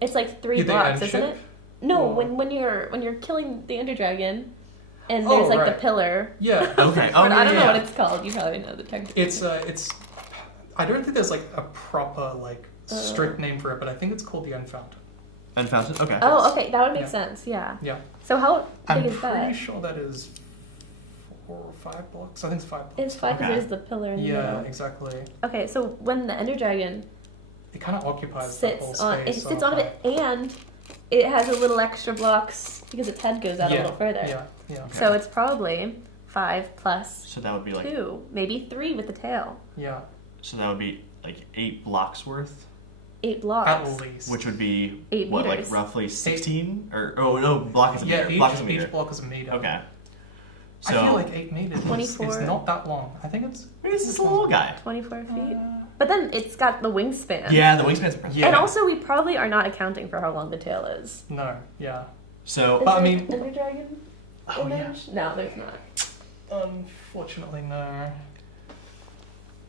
It's like 3 You think blocks, end isn't ship? it? No, Or- when you're killing the Ender Dragon, and Oh, there's like right. the pillar. Yeah. Okay. Oh, But yeah, I don't know yeah. what it's called. You probably know the technical. It's. I don't think there's like a proper like strict name for it, but I think it's called the End Fountain. And fountain. Okay. Oh, okay, that would make Yeah. sense. Yeah. Yeah. So how big I'm is pretty that? sure that is 4 or 5 blocks. I think it's 5 blocks. It's 5 because Okay. there's the pillar in the Yeah, middle. exactly. Okay, so when the Ender Dragon It kind of occupies that whole sits on space. it, sits on it, and it has a little extra blocks because its head goes out a little further. Yeah, yeah, Okay. So it's probably 5 plus So that would be like 2, maybe 3 with the tail. yeah. so that would be like 8 blocks worth, 8 blocks. At least. which would be 8 what meters. like roughly 16 or oh no block is a Yeah, meter. Block is a each meter. block is a meter. Okay. I So feel like 8 meters is 24. not that long. I think it's. maybe this is a little guy. 24 feet. Uh, But then it's got the wingspan. Yeah, the wingspan's impressive. Yeah. And also, we probably are not accounting for how long the tail is. no, yeah. So Is But I there mean- an Ender Dragon oh yeah, image? No, there's not. Unfortunately, no.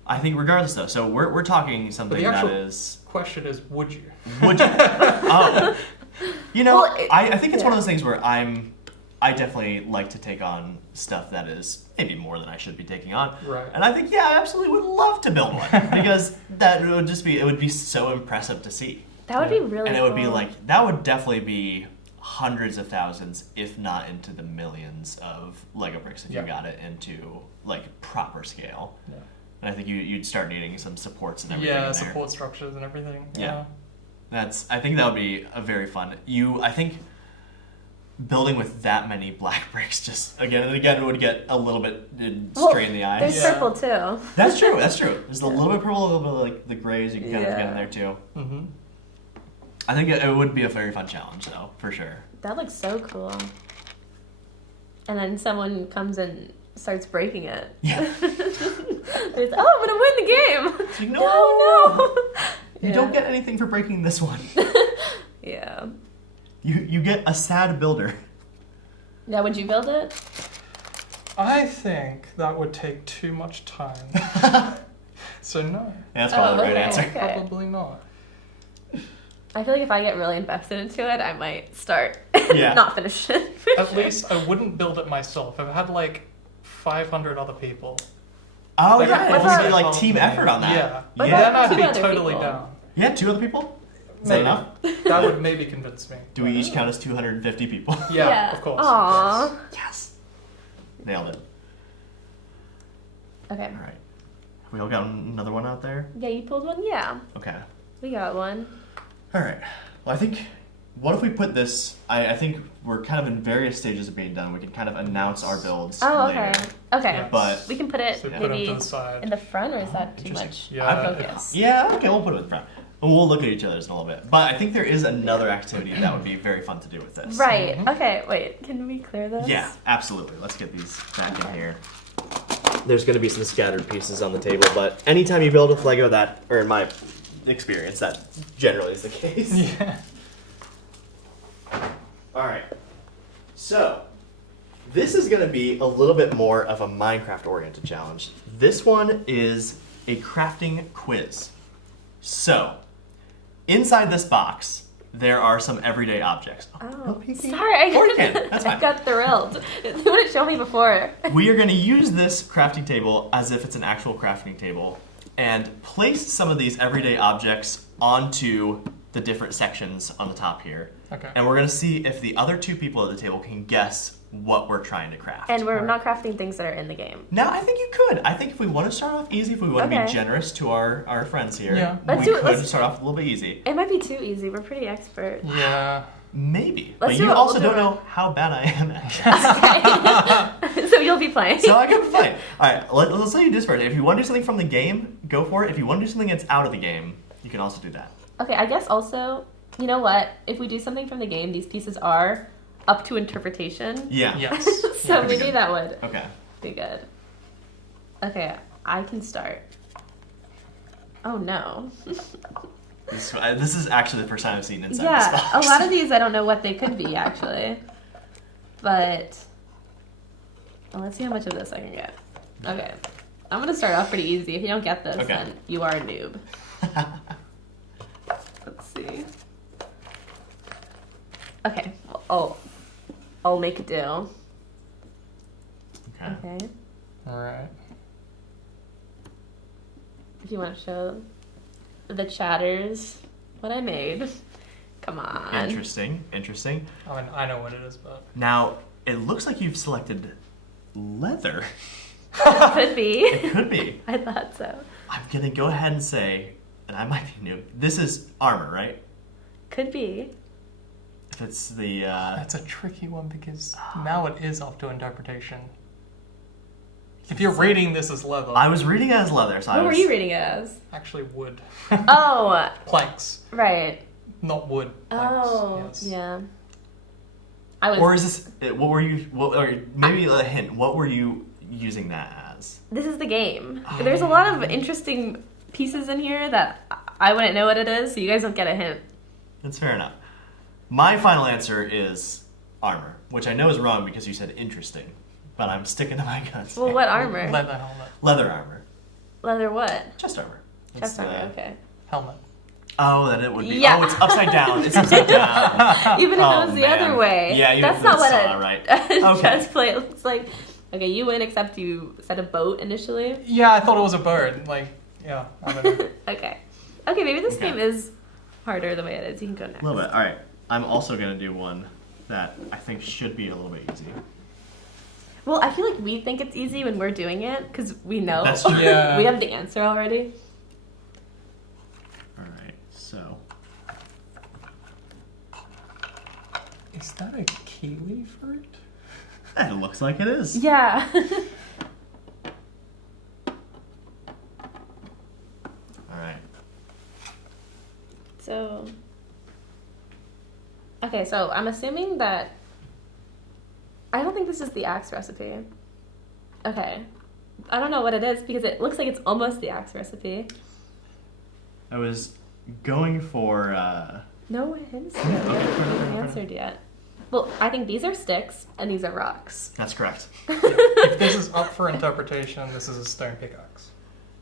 I think regardless though. So we're talking something that actual- is Question is, would you? would you? Oh, you know, Well, it- I think it's one of yeah. those things where I definitely like to take on stuff that is maybe more than I should be taking on. Right. And I think, yeah, I absolutely would love to build one because it would be so impressive to see. That would be really And it would be cool. like, that would definitely be hundreds of thousands, if not into the millions of Lego bricks if Yeah. you got it into like proper scale. Yeah. And I think you'd start needing some supports and everything. Yeah, in there. support structures and everything. Yeah. I think that would be a very fun. I think building with that many black bricks just again and again would get a little bit Well, straight in the eyes. There's Yeah. purple too. That's true. That's true. There's a little bit purple, a little bit of, like the grays. You can kind of get in Yeah. there too. Mm-hmm. I think it would be a very fun challenge, though, for sure. That looks so cool. And then someone comes and starts breaking it. Yeah. It's, oh, I'm gonna win the game. It's like, No. You don't get anything for breaking this one. Yeah. You get a sad builder. Yeah. Would you build it? I think that would take too much time. So no, That's probably the right okay. answer. Okay. probably not. I feel like if I get really invested into it, I might start Yeah. not finish it. At least I wouldn't build it myself. If I had like 500 other people. Oh Like, yeah, if it What's would our- be like team effort on that. Yeah. What Yeah. Then about I'd be two other totally people? down. Yeah, 2 other people. Is that Maybe. enough? That would maybe convince me. Do we each count as 250 people? Yeah, of course. Aww. Yes. Nailed it. Okay. All right. Have we all got another one out there? Yeah, you pulled one? Yeah. Okay. We got one. All right. Well, I think, what if we put this, I think we're kind of in various stages of being done. We can kind of announce our builds Oh, later. okay. Okay. Yeah. But, We can put it So put them maybe to the side. in the front, or is that too Interesting. much Yeah. focus? yeah, okay, we'll put it in front. And we'll look at each other's in a little bit. But I think there is another activity that would be very fun to do with this. Right. Mhm. Okay. Wait. Can we clear this? Yeah, absolutely. Let's get these back in here. There's going to be some scattered pieces on the table, but anytime you build with Lego, that, or in my experience, that generally is the case. Yeah. All right. So, this is going to be a little bit more of a Minecraft-oriented challenge. This one is a crafting quiz. So, inside this box, there are some everyday objects. Oh, peeking. sorry. Or you can. That's I fine. got thrilled. You wouldn't show me before. We are going to use this crafting table as if it's an actual crafting table and place some of these everyday objects onto the different sections on the top here. Okay. And we're going to see if the other 2 people at the table can guess what we're trying to craft. And we're Right. not crafting things that are in the game. Now, I think you could. I think if we want to start off easy, if we want to Okay. be generous to our friends here, Yeah. Let's we do it. could Let's- start off a little bit easy. It might be too easy. We're pretty expert. Yeah. Maybe. Let's But do you it. also We'll do don't it. know how bad I am at it. So you'll be playing. So I can play. All right, let's let you do this first. If you want to do something from the game, go for it. If you want to do something that's out of the game, you can also do that. Okay, I guess also, you know what? If we do something from the game, these pieces are up to interpretation. Yeah. Yes. So Yeah, maybe that would Okay. be good. Okay, I can start. Oh no. This is actually the first time I've seen inside Yeah, this a box. lot of these I don't know what they could be actually. But well, let's see how much of this I can get. Okay. I'm gonna start off pretty easy. If you don't get this, Okay. then you are a noob. Let's see. Okay. I'll make a do. Okay. Okay. All right. If you want to show the chatters what I made. Come on. Interesting. Interesting. I mean, I know what it is, but Now, it looks like you've selected leather. Could be. It could be. I thought so. I'm gonna go ahead and say, and I might be new. This is armor, right? Could be. If it's the that's a tricky one because now it is up to interpretation. If you're reading this as leather, I was reading it as leather, so I What were was. you reading it as? actually wood. Oh, Planks, right. not wood. Planks. Oh, yes. yeah. I was. Or is this? What were you? Or maybe a hint. What were you using that as? This is the game. There's a lot of interesting pieces in here that I wouldn't know what it is, so you guys don't get a hint. That's fair enough. My final answer is armor, which I know is wrong because you said interesting, but I'm sticking to my guns. Well, what armor? Leather helmet. Leather armor, Leather what? chest armor. Chest It's, armor, okay. Helmet. Oh, then it would be. Yeah. Oh, it's upside down. It's upside down. Even if Oh, it was the man. other way. Yeah, you That's not what saw, a right. chest Okay. plate looks like. Okay, you win except you said a boat initially. Yeah, I thought it was a bird. Like, yeah, I don't know. Okay. Okay, maybe this Okay. game is harder the way it is. You can go next. A little bit. All right. I'm also gonna do one that I think should be a little bit easy. Well, I feel like we think it's easy when we're doing it because we know. That's true. Yeah. We have the answer already. All right. So Is that a kiwi fruit? it looks like it is. Yeah. All right. So. Okay, so I'm assuming that. I don't think this is the axe recipe. Okay. I don't know what it is because it looks like it's almost the axe recipe. I was going for. No hints yet. We haven't answered yet. Well, I think these are sticks and these are rocks. That's correct. If this is up for interpretation, this is a stone pickaxe.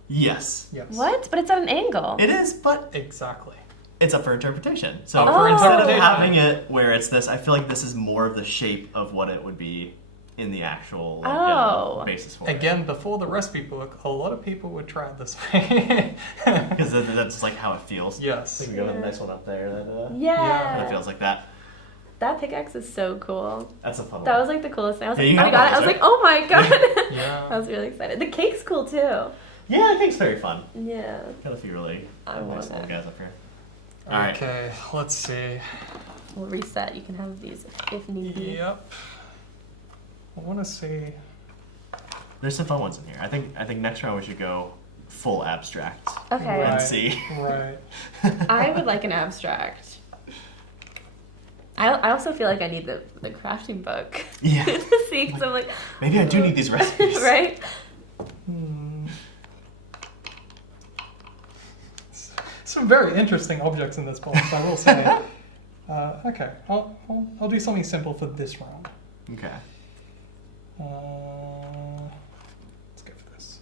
Yes, Yes. What? But it's at an angle. it is, but Exactly. it's up for interpretation. So Up for instead of interpretation. having it where it's this, I feel like this is more of the shape of what it would be in the actual like, Oh. basis for it. Again, before the recipe book, a lot of people would try it this way. Because that's like how it feels. Yes. I think we got a nice one up there that Yeah. kind of feels like that. That pickaxe is so cool. That's a fun That one. was like the coolest thing. I was Yeah, like, you oh my have god. one, I was right? like, oh my god. Yeah. I was really excited. The cake's cool too. Yeah, I think it's very fun. Yeah. Got a few really I nice want little it. guys up here. All right. Okay, let's see. We'll reset. You can have these if needy. Yep. I want to see. There's some fun ones in here. I think next round we should go full abstract. Okay. Right. Right. see. Right. I would like an abstract. I also feel like I need the crafting book Yeah. to see because I'm like, Maybe I do need these recipes. right? Hmm. Some very interesting objects in this box, I will say. Okay, I'll do something simple for this round. Okay. Let's go for this.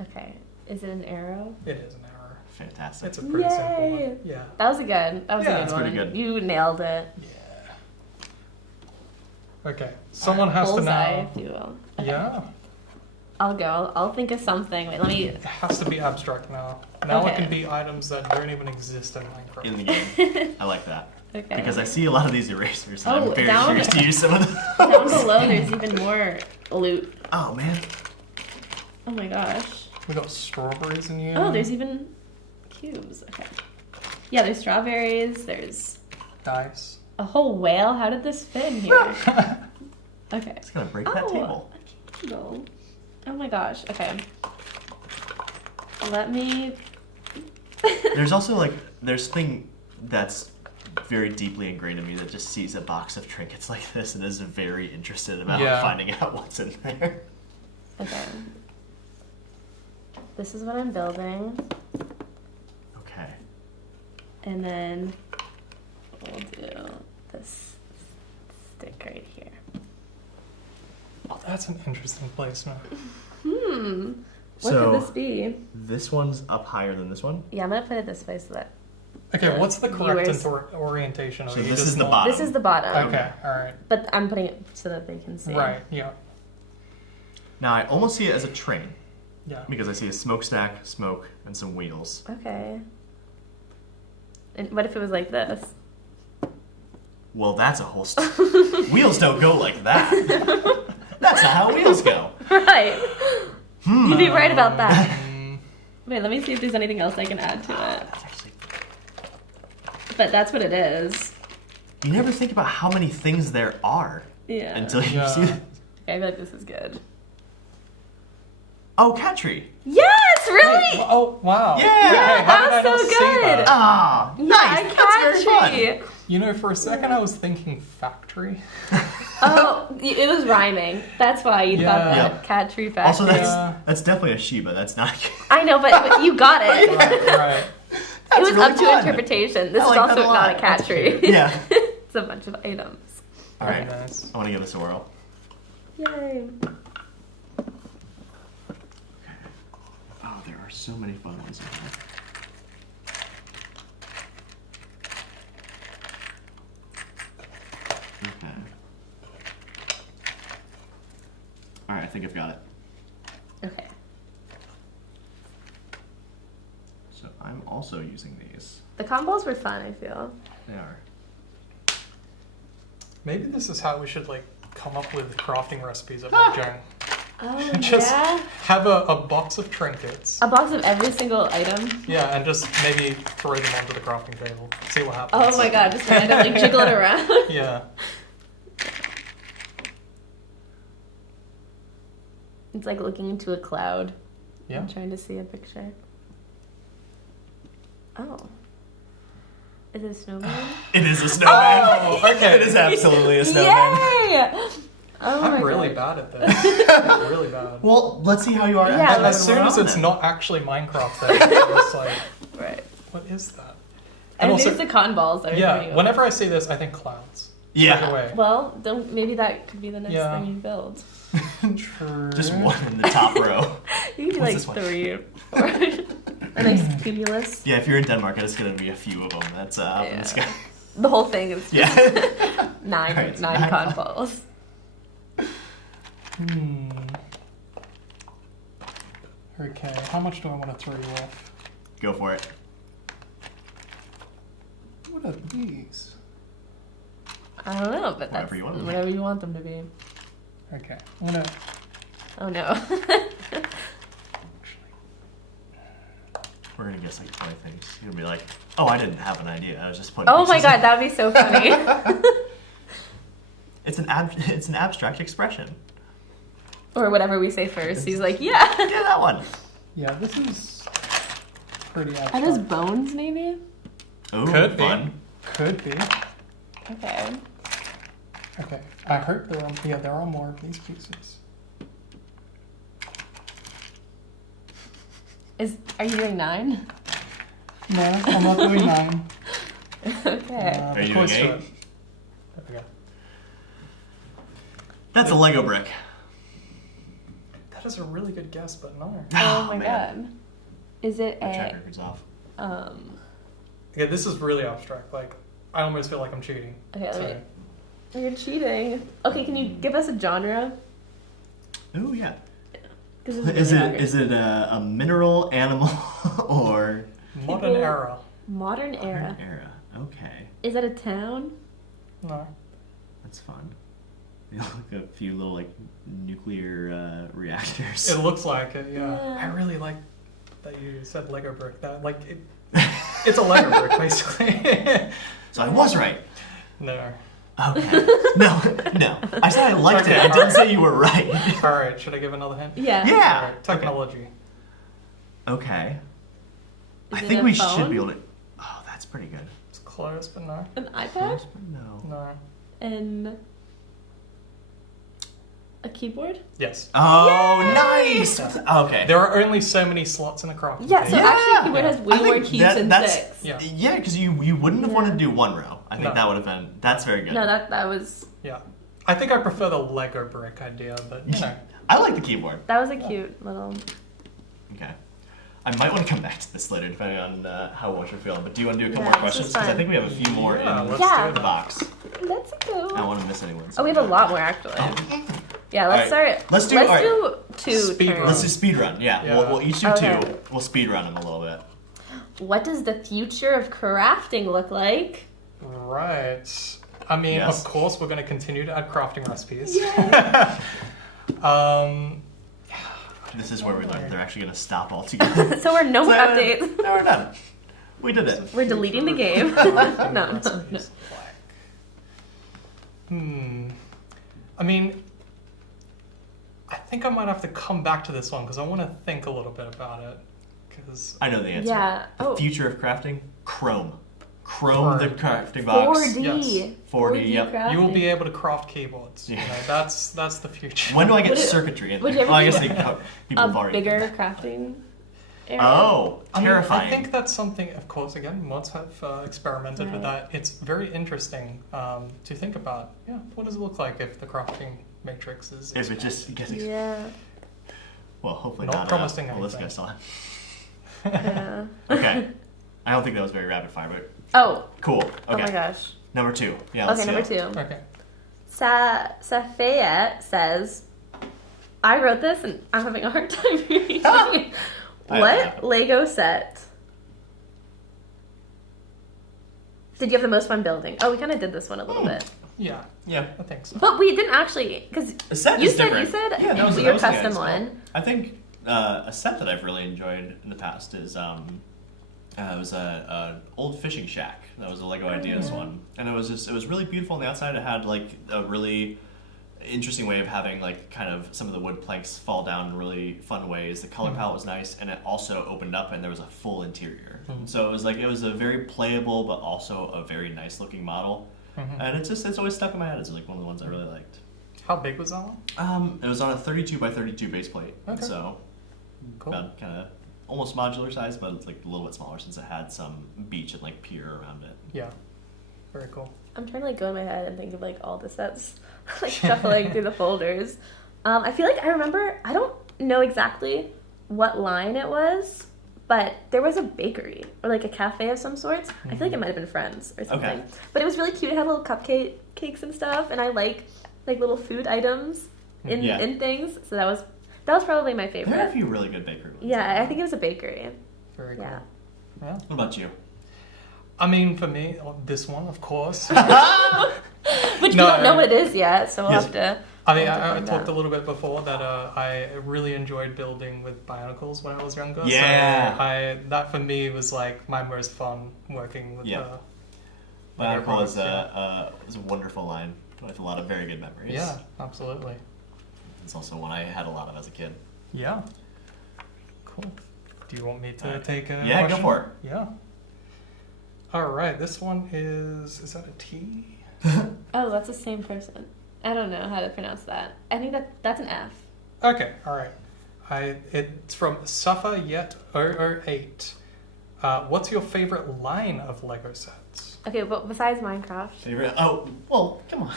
Okay. Is it an arrow? It is an error. Fantastic. It's a pretty simple Yay. one. Yeah. That was a good. That was Yeah, a good that's one. pretty good. You nailed it. Yeah. Okay, someone has to Bullseye, now. if you will. Okay. Yeah. I'll go. I'll think of something. Wait, let me. It has to be abstract now. Now it Okay. can be items that don't even exist in Minecraft. In the game. I like that. Okay. Because I see a lot of these erasers, and Oh, I'm very down- curious to use some of those. Down below, there's even more loot. Oh, man. Oh my gosh. We got strawberries in here. Oh, there's even cubes. Okay. Yeah, there's strawberries. There's dice. a whole whale. How did this fit in here? Okay. It's going to break that table. A candle. Oh my gosh. Okay. Let me. There's also, like, there's something that's very deeply ingrained in me that just sees a box of trinkets like this and is very interested about Yeah. finding out what's in there. Okay. This is what I'm building, Okay. and then we'll do this stick right here. Oh, that's an interesting placement. What So- could this be? This one's up higher than this one. Yeah, I'm gonna put it this way so that Okay, what's the correct Viewers. orientation of So it? You this just is the want- bottom. this is the bottom. Okay, alright. But I'm putting it so that they can see. Right, yeah. Now, I almost see it as a train Yeah. because I see a smokestack, smoke, and some wheels. Okay. And what if it was like this? Well, that's a whole... Wheels don't go like that. That's not how wheels go. Right. You'd be right about that. Mm, Wait, let me see if there's anything else I can add to it. That's actually... But that's what it is. You never think about how many things there are Yeah. until you Yeah. see it. Okay, I feel like this is good. Oh, cat tree. Yes, really? Hey, oh, wow. Yeah, Okay, how that did I was not so see good. that? Ah, Yeah, nice. That's very cat fun. tree. You know, for a second I was thinking factory. Oh, it was rhyming. That's why you thought Yeah. that. Yep. Cat tree factory. Also, that's Yeah. that's definitely a Shiba. That's not. I know, but you got it. Right, right. It was really up to fun. interpretation. This I is like also that a lot. not a cat That's tree. cute. Yeah. It's a bunch of items. All right. Very nice. I want to give this a whirl. Yay. Oh, there are so many fun ones in here. Okay. All right, I think I've got it. Okay. So I'm also using these. The combos were fun, I feel. They are. Maybe this is how we should like come up with crafting recipes at Mojang. Oh, Just yeah? have a box of trinkets. A box of every single item. Yeah, and just maybe throw them onto the crafting table. See what happens. Oh my god, just randomly jiggle it around. Yeah. It's like looking into a cloud. Yeah. I'm trying to see a picture. Oh. Is it a snowman? It is a snowman. Oh, okay. It is absolutely a snowman. Yay! Oh my I'm really god. bad at this. Really bad. Well, let's see how you are. Yeah, at As soon as then. it's not actually Minecraft, then I'm just like, Right. what is that? And also- there's the con balls that are coming Yeah, over. whenever I see this, I think clouds. Yeah. Straight away. Well, don't, maybe that could be the next Yeah. thing you build. True. Just one in the top row. You can do What's like this one? 3 or 4. A nice cumulus. Yeah, if you're in Denmark, it's gonna be a few of them. That's up in Yeah. the sky. The whole thing is just Yeah. nine Alright, so nine nine con balls. balls. Okay, how much do I want to throw you off? Go for it. What are these? I don't know, but Whatever that's you want them to be. whatever you want them to be. Okay, I'm gonna Oh no. We're gonna guess like 20 things. You're gonna be like, oh, I didn't have an idea. I was just putting. Oh my pieces god, in." that would be so funny. It's an abstract expression. Or whatever we say first. He's like, yeah. Yeah, that one. Yeah, this is pretty Are those abstract. bones maybe? Ooh, Could be. fun. Could be. Okay. Okay, I heard there are more of these pieces. Are you doing 9? No, I'm not doing 9. Okay. Are you close doing to 8? it. There we go. That's a Lego brick. That is a really good guess, but no. Oh my man. god. Is it My track a record's off. Okay, this is really abstract. Like, I almost feel like I'm cheating. Okay, let me. Sorry. You're cheating. Okay, can you give us a genre? Ooh, yeah. This is really Is it hungry. is it a mineral, animal, or Modern People- era. Modern era? era? Okay, Is that a town? No. that's fun. Like a few little like nuclear reactors. It looks like it, yeah. Yeah. I really like that you said Lego brick. That like it, it's a Lego brick basically. So I was right. No. Okay. No, no. I said I liked Okay, it. I didn't say you were right. All right. Should I give another hint? Yeah. Yeah. All right, technology. Okay. Is I it think a we phone? should be able to. Oh, that's pretty good. It's close, but no. An iPad? No. No. And a keyboard? Yes. Oh, Yay! nice. Okay. There are only so many slots in a crafting Yeah, so table. actually a keyboard has way I more think keys that- than that's- 6. Yeah. Yeah, because you wouldn't have Yeah. wanted to do one row. I think No. that would have been. That's very good. No, that was Yeah. I think I prefer the Lego brick idea, but you know. I like the keyboard. a cute little. Okay. I might want to come back to this later, depending on how much you're feeling. But do you want to do a couple Yeah, more this is questions? Because I fun. think we have a few more Yeah, in let's Yeah. do the that. box. Let's go. I don't want to miss anyone. Oh, we have a lot more actually. Yeah, let's Alright, start. let's do- two Speed turns. run. Let's do speed run. Yeah, Yeah. We'll each do Okay. 2. We'll speed run them a little bit. What does the future of crafting look like? Right. I mean, Yes. of course, we're going to continue to add crafting recipes. Yeah. This is where we learn they're actually going to stop altogether. So we're no more So, updates. No, we're done. We did it. We're deleting the game. no, no. Recipes. I mean, I think I might have to come back to this one because I want to think a little bit about it. Because I know the answer. Yeah. The Oh, future of crafting? Chrome. Chrome, the Chrome. crafting box. 4D. Yes. 4D, yep. crafting. you will be able to craft keyboards. Yeah. You know, that's the future. When do I get Would it- circuitry in would there? you Oh, I ever guess do they, people have a already. bigger crafting area. Oh, I mean, terrifying. I think that's something, of course, again, mods have experimented with Right. that. It's very interesting to think about. Yeah, what does it look like if the crafting matrix is if it just gets. Yeah. Well, hopefully Not not. promising well, this anything. guy's on. Yeah. Okay. I don't think that was very rapid fire, but Oh. cool. Okay. Oh my gosh. Number 2. Yeah. Let's Okay, see number how- 2. Okay. Safayette says, I wrote this and I'm having a hard time reading. I have What it. Lego set did you have the most fun building? Oh, we kind of did this one a little bit. Yeah, Yeah. I think so. But we didn't actually, because A set you is said different. you said Yeah, that was your that was the custom idea. one. I think a set that I've really enjoyed in the past is it was a old fishing shack. That was a Lego Ideas one, and it was really beautiful on the outside. It had like a really interesting way of having like kind of some of the wood planks fall down in really fun ways. The color palette was nice, and it also opened up and there was a full interior. So it was a very playable but also a very nice looking model. And it's always stuck in my head as like one of the ones I really liked. How big was that one? It was on a 32 by 32 base plate, Okay. so Cool. about kind of almost modular size, but it's like a little bit smaller since it had some beach and like pier around it. Yeah. Very cool. I'm trying to like go in my head and think of like all the sets, like shuffling through the folders. I feel like I remember. I don't know exactly what line it was, but there was a bakery or like a cafe of some sorts. I feel like it might have been Friends or something. Okay. But it was really cute. It had little cakes and stuff, and I like little food items in Yeah. in things. So that was probably my There are a favorite. few really good bakery ones. Yeah, I think it was a bakery. Very cool. Yeah. Yeah. What about you? I mean, for me, this one, of course. Which we No, don't know what it is yet, so we'll Yes. have to. I mean, I'll have to I find talked out. a little bit before that I really enjoyed building with Bionicles when I was younger. Yeah. So that for me was like my most fun working with Yeah. the Bionicle is Yeah. a wonderful line with a lot of very good memories. Yeah, absolutely. It's also one I had a lot of as a kid. Yeah. Cool. Do you want me to Alright. take a Yeah, go question? for it. Yeah. All right, this one is that a T? Oh, that's the same person. I don't know how to pronounce that. I think that's an F. Okay, all right. It's from Suffa Yet 008. What's your favorite line of Lego sets? Okay, but besides Minecraft. Favorite? Oh, well, come on.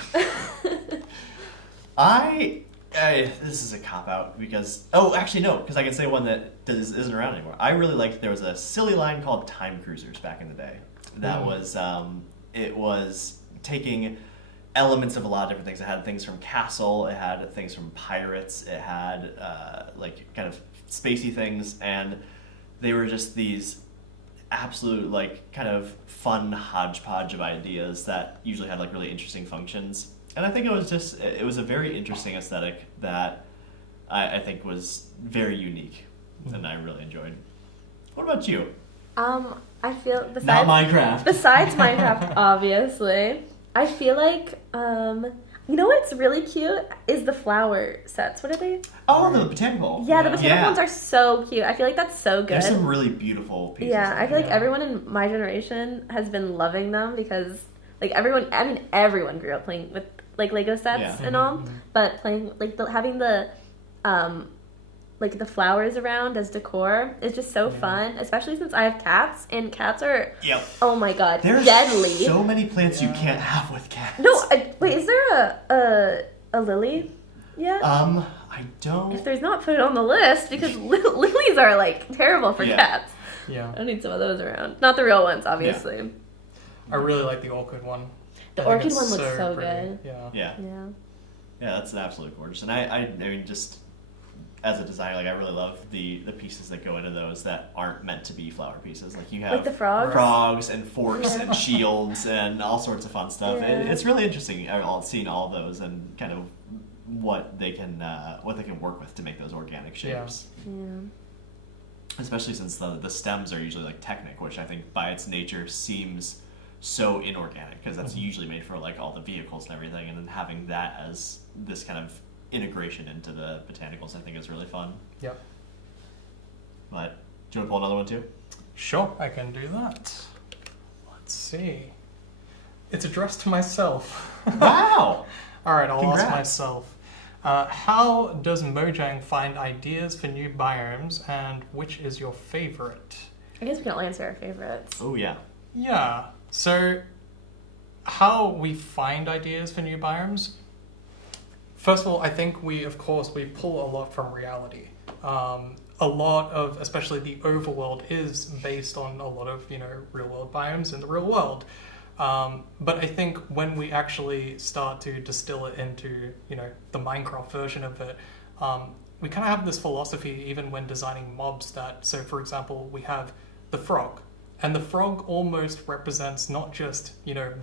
This is a cop out because actually no, because I can say one that isn't around anymore. I really liked there was a silly line called Time Cruisers back in the day. That was it was taking elements of a lot of different things. It had things from castle, it had things from pirates, it had like kind of spacey things, and they were just these absolute like kind of fun hodgepodge of ideas that usually had like really interesting functions. And I think it was a very interesting aesthetic that I think was very unique and I really enjoyed. What about you? I feel Not Minecraft. Besides Minecraft, obviously, I feel like you know what's really cute is the flower sets. What are they? Oh, the botanical. Yeah, the botanical ones are so cute. I feel like that's so good. There's some really beautiful pieces. Yeah, I feel like Yeah. everyone in my generation has been loving them because like everyone grew up playing with like Lego sets Yeah. and all, but playing like having the like the flowers around as decor is just so fun, especially since I have cats and cats are Yep. oh my god, There's deadly. so many plants you can't have with cats. No, wait, is there a lily? Yeah. I don't. If there's not, put it on the list because lilies are like terrible for Yeah. cats. Yeah. I need some of those around. Not the real ones, obviously. I really like the orchid one. The I think orchid it's one looks so pretty. good. Yeah. Yeah. Yeah. Yeah, that's absolutely gorgeous. And I mean, just as a designer, like I really love the pieces that go into those that aren't meant to be flower pieces. Like you have Like the frogs? frogs and forks Yeah. and shields and all sorts of fun stuff. Yeah. It's really interesting seeing all of those and kind of what they can work with to make those organic shapes. Yeah. Especially since the stems are usually like Technic, which I think by its nature seems so inorganic because that's usually made for like all the vehicles and everything, and then having that as this kind of integration into the botanicals I think is really fun. Yep. But do you want to pull another one too? Sure, I can do that. Let's see. It's addressed to myself. Wow! All right, I'll ask Congrats. myself. How does Mojang find ideas for new biomes, and which is your favorite? I guess we can all answer our favorites. Oh yeah. Yeah. So, how we find ideas for new biomes? First of all, I think we pull a lot from reality. A lot of, especially the overworld, is based on a lot of real world biomes in the real world. But I think when we actually start to distill it into the Minecraft version of it, we kind of have this philosophy even when designing mobs that, so for example, we have the frog. And the frog almost represents not just,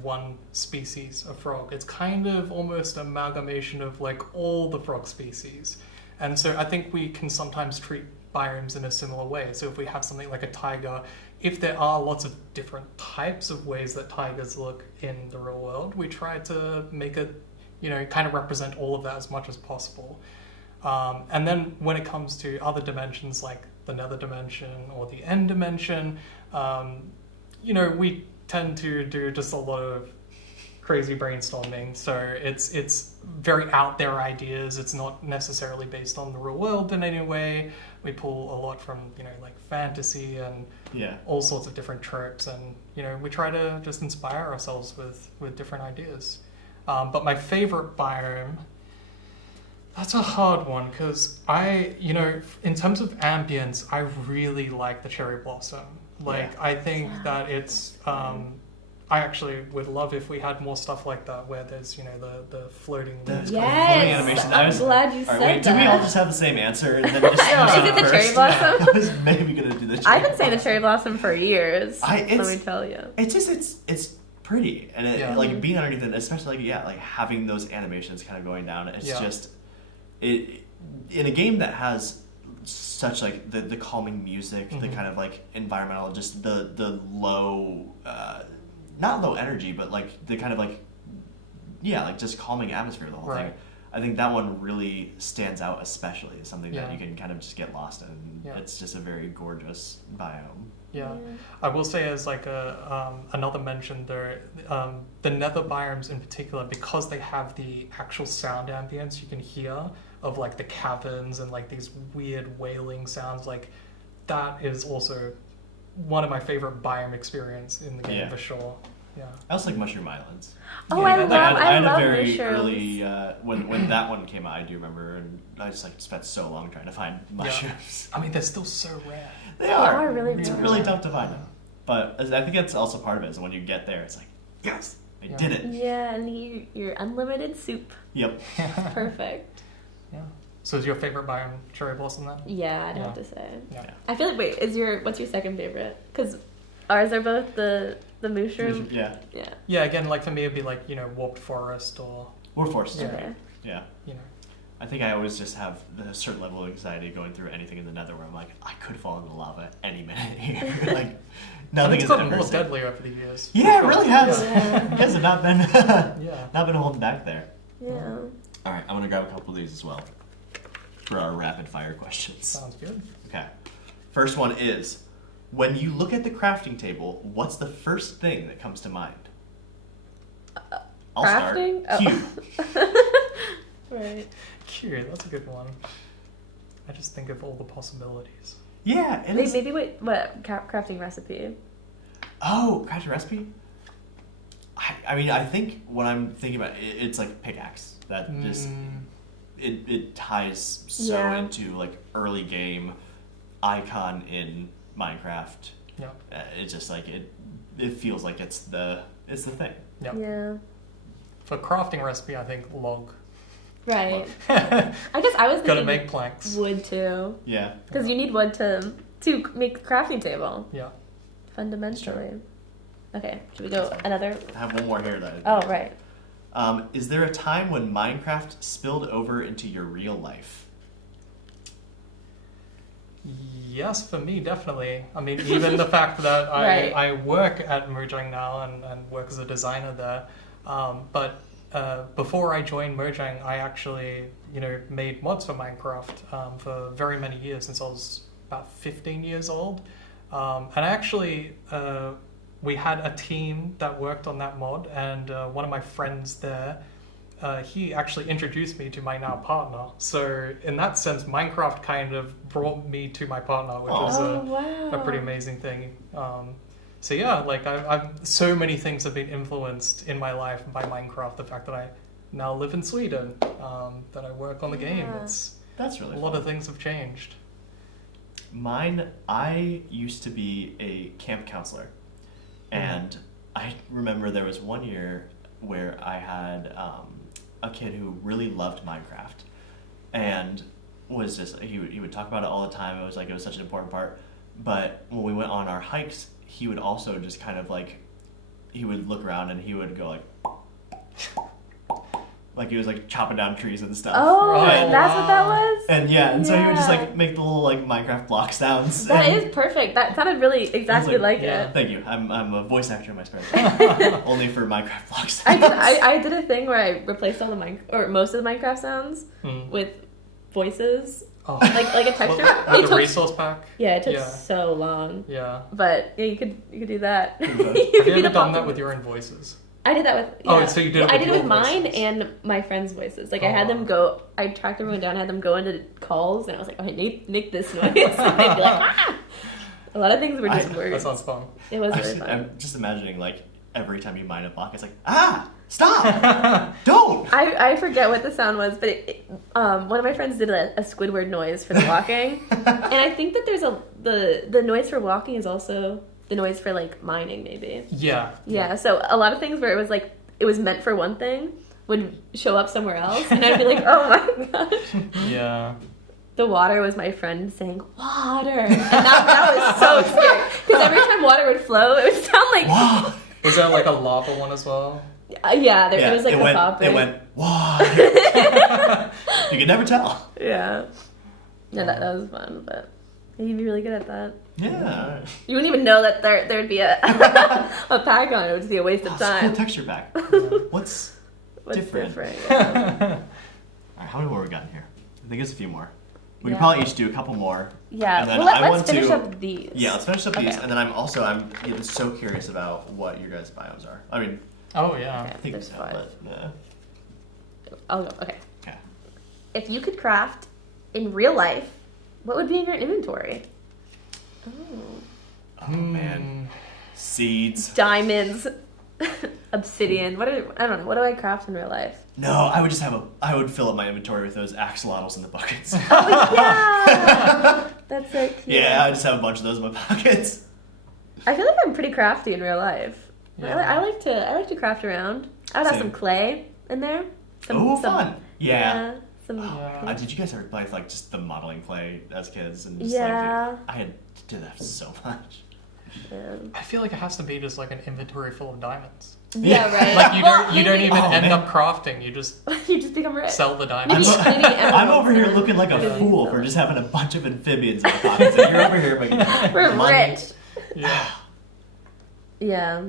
one species of frog. It's kind of almost an amalgamation of like all the frog species. And so I think we can sometimes treat biomes in a similar way. So if we have something like a tiger, if there are lots of different types of ways that tigers look in the real world, we try to make it, kind of represent all of that as much as possible. And then when it comes to other dimensions like the nether dimension or the end dimension, we tend to do just a lot of crazy brainstorming. So it's very out there ideas. It's not necessarily based on the real world in any way. We pull a lot from like fantasy and all sorts of different tropes, and we try to just inspire ourselves with different ideas. But my favorite biome, that's a hard one because in terms of ambience, I really like the cherry blossom. I think that it's. I actually would love if we had more stuff like that, where there's the floating. Yes. Yes, animation. I'm glad you All said right, wait, that. do we all just have the same answer? And then just Is it the cherry blossom? I was maybe gonna do the cherry I've been saying the cherry blossom for years. Let me tell you. It's pretty, and it, like being underneath it, especially like having those animations kind of going down. It's just it in a game that has such like the calming music, the kind of like environmental, just the low, not low energy, but like the kind of like just calming atmosphere of the whole thing. I think that one really stands out, especially as something that you can kind of just get lost in. It's just a very gorgeous biome. Yeah, I will say as like another mention there, the nether biomes in particular, because they have the actual sound ambience you can hear of like the caverns and like these weird wailing sounds, like that is also one of my favorite biome experience in the game for sure. Yeah. I also like Mushroom Islands. Oh, I love I had a mushrooms. very early when that one came out. I do remember, and I just like spent so long trying to find mushrooms. I mean, they're still so rare. They are really It's rare. really tough to find them, but I think that's also part of it. Is when you get there, it's like yes, I Yeah. did it. Yeah, and your unlimited soup. Yep. Perfect. Yeah. So is your favorite biome cherry blossom then? Yeah, I'd Yeah. have to say. Yeah. I feel like what's your second favorite? Because ours are both the mushroom. Yeah. Yeah. Yeah, again, like for me, it'd be like, warped forest or, We're forced to. Okay. Yeah. you know. I think I always just have a certain level of anxiety going through anything in the Nether where I'm like, I could fall into lava any minute here. Like, And nothing it's is gotten ever more safe. deadly over the years. Yeah, it really has. Yeah. You guys have not been Yeah. not been holding back there. Yeah. All right, I'm gonna grab a couple of these as well for our rapid fire questions. Sounds good. Okay. First one is, when you look at the crafting table, what's the first thing that comes to mind? I'll Crafting? start. Cube. Right. Cute, that's a good one. I just think of all the possibilities. Yeah, it is. Maybe what crafting recipe? Oh, crafting recipe? I mean, I think what I'm thinking about, it's like pickaxe. That just, it ties so Yeah. into like early game icon in Minecraft. Yeah. It's just like, it feels like it's the thing. Yep. Yeah. For crafting recipe, I think log. Right. I guess I was thinking Gotta make planks. wood too, Yeah. because you need wood to make a crafting table Yeah. fundamentally. Okay, should we go another? I have one more here that. Oh, right. Is there a time when Minecraft spilled over into your real life? Yes, for me, definitely. I mean, even the fact that Right. I work at Mojang now and work as a designer there. But before I joined Mojang, I actually, made mods for Minecraft for very many years, since I was about 15 years old. And I actually, we had a team that worked on that mod, and one of my friends there, he actually introduced me to my now partner. So in that sense, Minecraft kind of brought me to my partner, which was Oh, wow. a pretty amazing thing. So yeah, like I've so many things have been influenced in my life by Minecraft. The fact that I now live in Sweden, that I work on the game. Yeah. It's That's really a lot fun. of things have changed. Mine, I used to be a camp counselor. And I remember there was one year where I had a kid who really loved Minecraft and was just, he would talk about it all the time. It was such an important part. But when we went on our hikes, he would also just kind of like, he would look around and he would go like he was like chopping down trees and stuff. Oh, Right. that's what that was? And so he would just Yeah. like make the little like Minecraft block sounds. That and- is perfect. That sounded really exactly like yeah. it. Thank you. I'm a voice actor in my spare time. Only for Minecraft block sounds. I did a thing where I replaced all the most of the Minecraft sounds Mm. with voices, Oh. like a texture. With It the took- resource pack. Yeah, it took Yeah. so long, Yeah. but yeah, you could do that. Okay. You Have could you be ever the done that pop- with your own voices? I did that with. Oh, Yeah. so you did it I with did it your with mine voices. and my friends' voices. Like I had Oh. them go. I tracked everyone down. I had them go into calls, and I was like, "Okay, make this noise." And they'd be like, "Ah!" A lot of things were just That words. sounds fun. It was really fun. I'm just imagining like every time you mine a block, it's like stop, don't. I forget what the sound was, but one of my friends did a Squidward noise for the walking, and I think that there's the noise for walking is also the noise for like mining, maybe. Yeah. Yeah, so a lot of things where it was like it was meant for one thing would show up somewhere else, and I'd be like, oh my gosh. Yeah. The water was my friend saying water, and that was so scary because every time water would flow, it would sound like Wow. Was there like a lava one as well? yeah, it was like it a went. popping. It went. Wow. You could never tell. Yeah, that was fun, but you'd be really good at that. Yeah. You wouldn't even know that there'd be a a pack on it. It would just be a waste of It's a cool time. texture back. What's What's different? Yeah. All right, how many more we got in here? I think it's a few more. We Yeah. can probably each do a couple more. Yeah. And then Well, I let's want finish to- up these. Yeah, let's finish up these, Okay. and then I'm so curious about what your guys' biomes are. I mean, Oh yeah. Okay. I think we There's have, 5. but I'll go. Okay. okay. If you could craft in real life, what would be in your inventory? Oh. Oh man, seeds. Diamonds, obsidian. I don't know. What do I craft in real life? No, I would fill up my inventory with those axolotls in the buckets. Yeah. That's so cute. Yeah, I just have a bunch of those in my pockets. I feel like I'm pretty crafty in real life. I like to craft around. I would have Same. some clay in there. Oh, fun. Yeah. Some. Yeah. Did you guys ever play like just the modeling clay as kids and just Yeah. like I had to do that so much. I feel like it has to be just like an inventory full of diamonds. Yeah, right. Like you don't maybe- even Oh, end man. up crafting. You just you just become rich. sell the diamonds. Maybe- maybe I'm emeralds over here and looking like a maybe fool some. for just having a bunch of amphibians in my pockets. And you're over here making We're money. rich. Yeah. Yeah.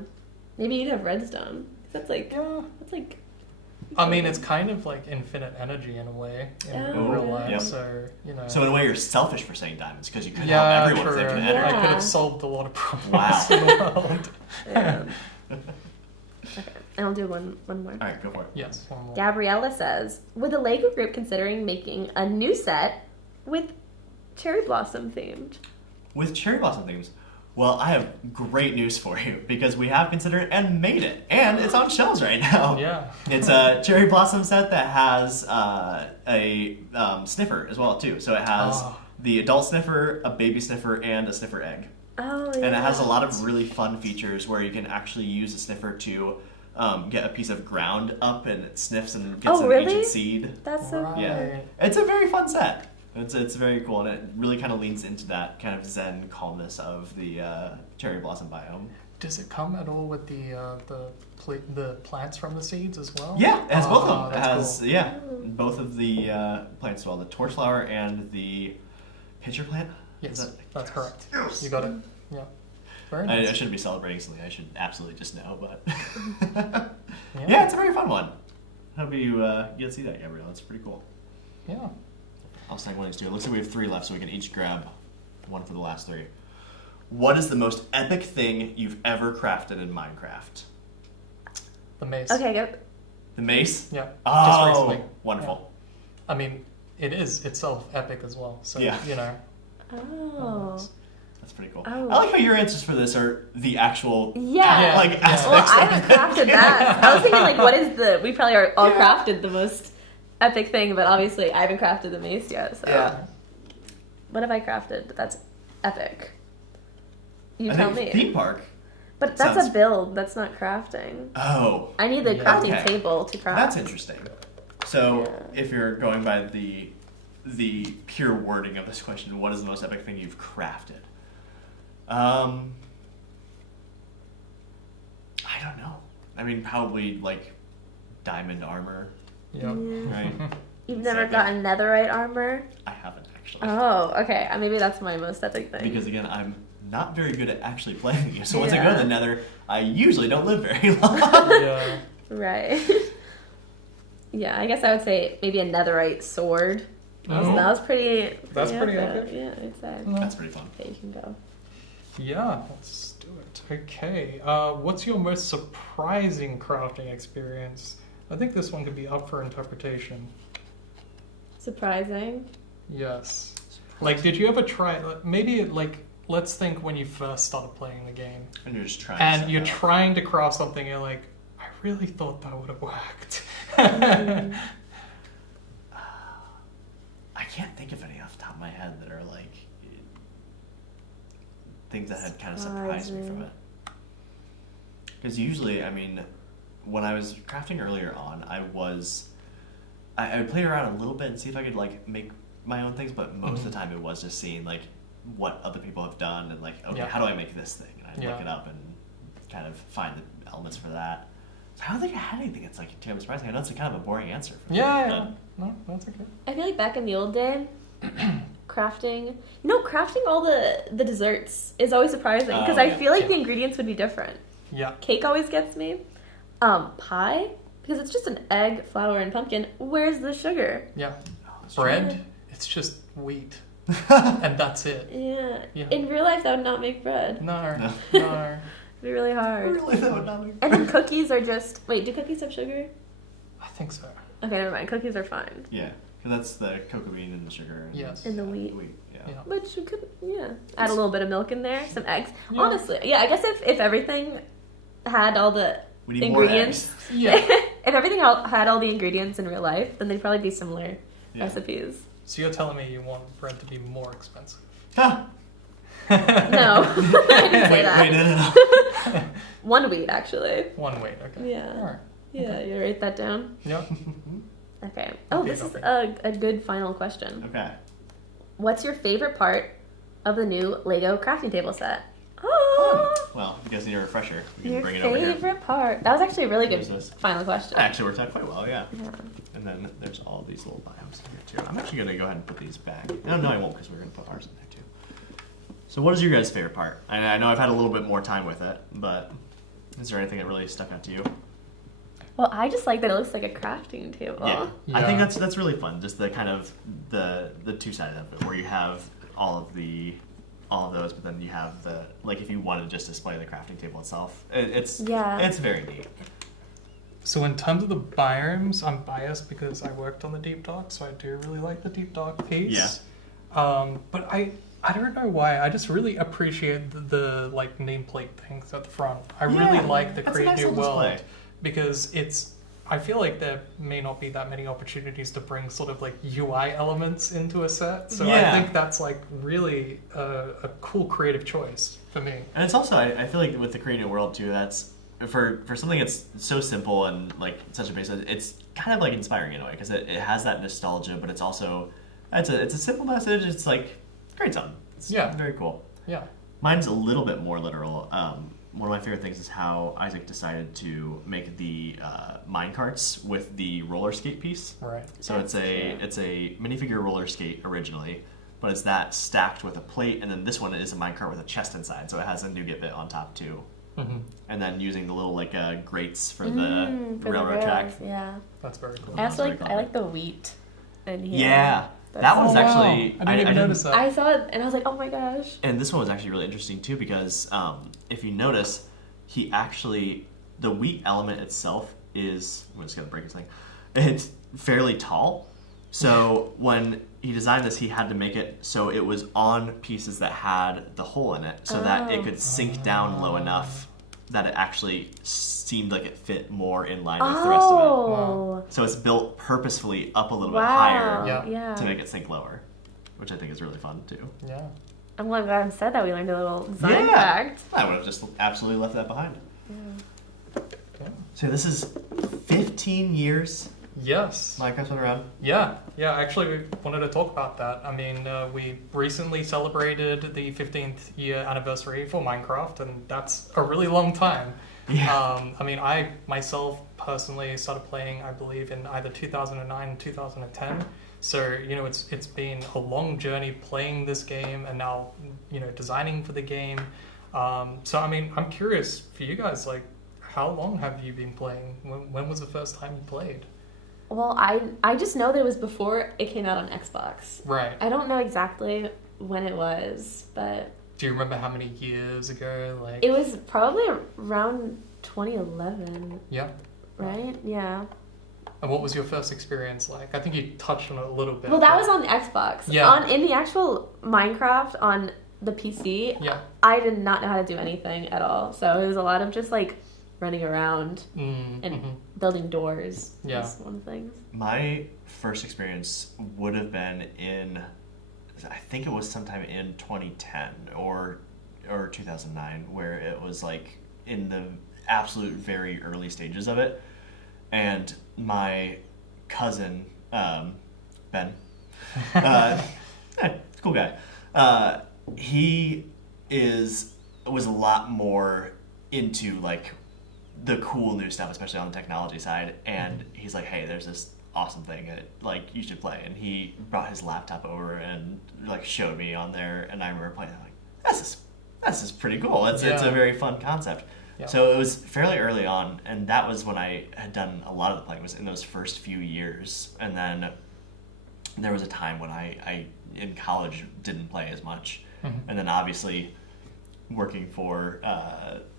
Maybe you'd have redstone. That's like. Yeah. That's like. I mean, it's kind of like infinite energy in a way in Oh, real yeah. life. Yep. So So in a way, you're selfish for saying diamonds because you could yeah, help everyone true. with infinite Yeah. energy. I could have solved a lot of problems Wow. in the world. Yeah. Okay. And I'll do one more. All right, go for it. Yes, one more. Gabriella says, with the Lego group considering making a new set with cherry blossom themed. With cherry blossom themes, well, I have great news for you because we have considered and made it, and it's on shelves right now. Yeah. It's a cherry blossom set that has a sniffer as well too. So it has Oh. the adult sniffer, a baby sniffer, and a sniffer egg. Oh, yeah. And it has a lot of really fun features where you can actually use a sniffer to get a piece of ground up and it sniffs and gets Oh, an really? ancient seed. That's so Right. cool. Yeah, it's a very fun set. It's very cool and it really kind of leans into that kind of zen calmness of the cherry blossom biome. Does it come at all with the plants from the seeds as well? Yeah, it has both Oh, of them. It that's has cool. both of the plants as well, the torchflower and the pitcher plant. Yes, Is that's correct. Yes. You got it. Yeah. Very I nice. shouldn't be celebrating something. I should absolutely just know, but Yeah. yeah, it's a very fun one. Hope you get to see that, Gabrielle. It's pretty cool. Yeah. I'll snag one of these two. It looks like we have 3 left, so we can each grab one for the last 3. What is the most epic thing you've ever crafted in Minecraft? The mace. Okay, go. The mace? Yeah. Oh, Just recently. wonderful. I mean, it is itself epic as well. So Yeah. you know. Oh. That's pretty cool. Oh. I like how your answers for this are the actual Yeah. Yeah. like Yeah. aspects Well, I of haven't it. crafted that. I was thinking, like, what is the. We probably are all Yeah. crafted the most epic thing, but obviously I haven't crafted the mace yet, so. Yeah. What have I crafted that's epic? You I tell think me. theme park. But that's sounds- a build, that's not crafting. Oh, I need the Yeah. crafting Okay. table to craft. that's interesting. So, Yeah. if you're going by the pure wording of this question, what is the most epic thing you've crafted? I don't know. I mean, probably like diamond armor, Yeah. right? You've It's never epic. gotten netherite armor? I haven't actually. Oh, okay. Maybe that's my most epic thing. Because again, I'm not very good at actually playing the game. So once I go to Yeah. the nether, I usually don't live very long. Yeah. Right. Yeah, I guess I would say maybe a netherite sword. Oh. That was pretty. That's pretty epic. Yeah, I'd say. That's pretty fun. Okay, you can go. Yeah, let's do it. Okay, what's your most surprising crafting experience? I think this one could be up for interpretation. Surprising. Yes. Like, did you ever try, maybe, like, let's think when you first started playing the game, And you're just trying. and stuff you're out. trying to craft something, and you're like, I really thought that would have worked. I can't think of any off the top of my head that are like things that had kind of surprised me from it. Because usually, I mean, when I was crafting earlier on, I would play around a little bit and see if I could like make my own things, but most of the time it was just seeing like what other people have done and like, okay, Yeah. how do I make this thing? And I'd Yeah. look it up and kind of find the elements for that. So I don't think I had anything that's like terribly surprising. I know it's a kind of a boring answer. For me, Yeah, but- yeah. No, that's okay. I feel like back in the old day, crafting. Crafting all the desserts is always surprising because Oh, I yeah. feel like Yeah. the ingredients would be different. Yeah. Cake always gets me. Pie because it's just an egg, flour, and pumpkin. Where's the sugar? Yeah. Oh, that's true. Bread, it's just wheat, and that's it. Yeah. Yeah. In real life, that would not make bread. No, No. no. It'd be really hard. Really, that would not be. And then cookies are just. Wait, do cookies have sugar? I think so. Okay, never mind. Cookies are fine. Yeah, because that's the cocoa bean and the sugar. And Yes. And the wheat. Yeah. Yeah. Which you could, add a little bit of milk in there, some eggs. Yeah. Honestly, yeah, I guess if everything had all the We need more ingredients, eggs. Yeah. if everything had all the ingredients in real life, then they'd probably be similar Yeah. recipes. So you're telling me you want bread to be more expensive? Huh. No, I didn't say that. Wait, no. One wheat, actually. One weight, okay. Yeah. All right. Yeah, you write that down? Yep. Okay. Oh, Okay, this is okay. a good final question. Okay. What's your favorite part of the new Lego crafting table set? Oh, Well, you guys need a refresher. We can your bring it over here. favorite part. That was actually a really good What is this? final question. It actually worked out quite well, yeah. Yeah. And then there's all these little biomes in here too. I'm actually gonna go ahead and put these back. No, I won't, because we're gonna put ours in there too. So, what is your guys' favorite part? I know I've had a little bit more time with it, but is there anything that really stuck out to you? Well, I just like that it looks like a crafting table. Yeah, I Yeah. think that's really fun. Just the kind of the two-sided of it, where you have all of those, but then you have the, like, if you want to just display the crafting table itself, it's very neat. So in terms of the biomes, I'm biased because I worked on the Deep Dark, so I do really like the Deep Dark piece. But I don't know why. I just really appreciate the like nameplate things at the front. I really like the that's a Create nice New little World display. because I feel like there may not be that many opportunities to bring sort of like UI elements into a set. So Yeah. I think that's like really a cool creative choice for me. And it's also, I feel like with the Create New World too, that's for something that's so simple and like such a basic, it's kind of like inspiring in a way, because it has that nostalgia, but it's also it's a simple message. It's like great something. It's very cool. Yeah. Mine's a little bit more literal. One of my favorite things is how Isaac decided to make the mine carts with the roller skate piece. Right. So it's a minifigure roller skate originally, but it's that stacked with a plate, and then this one is a minecart with a chest inside, so it has a nougat bit on top too. Mm-hmm. And then using the little like grates for For the the railroad track. rails, yeah. That's very cool. I also very like cool. I like the wheat in here. Yeah, That's that one's so- actually I didn't even notice that. I saw it and I was like, oh my gosh. And this one was actually really interesting too, because if you notice, he actually, the wheat element itself is, I'm just gonna break his thing, it's fairly tall. So when he designed this, he had to make it so it was on pieces that had the hole in it, so that it could sink down low enough that it actually seemed like it fit more in line with the rest of it. Oh. So it's built purposefully up a little bit Wow. higher Yeah. to make it sink lower, which I think is really fun too. Yeah. I'm glad God said that we learned a little design Yeah. fact. I would have just absolutely left that behind. Yeah. So this is 15 years Yes. Minecraft's been around. Yeah. Actually, we wanted to talk about that. I mean, we recently celebrated the 15th year anniversary for Minecraft, and that's a really long time. Yeah. I mean, I myself personally started playing, I believe, in either 2009 and 2010. So, you know, it's been a long journey playing this game and now, you know, designing for the game. So, I mean, I'm curious for you guys, like, how long have you been playing? When was the first time you played? Well, I just know that it was before it came out on Xbox. Right. I don't know exactly when it was, but Do you remember how many years ago? Like, it was probably around 2011, yeah. right? Yeah. And what was your first experience like? I think you touched on it a little bit. Well, that but- was on the Xbox. Yeah. In the actual Minecraft on the PC, Yeah. I did not know how to do anything at all. So it was a lot of just like running around and Mm-hmm. building doors. Yeah. Was one of the things. My first experience would have been in, I think it was sometime in 2010 or 2009, where it was like in the absolute very early stages of it. And my cousin, Ben, cool guy, he was a lot more into like the cool new stuff, especially on the technology side. And he's like, hey, there's this awesome thing that like you should play. And he brought his laptop over and like showed me on there. And I remember playing. I'm like, this is pretty cool. It's a very fun concept. Yeah. So it was fairly early on, and that was when I had done a lot of the playing, was in those first few years. And then there was a time when I in college didn't play as much. Mhm. And then obviously working for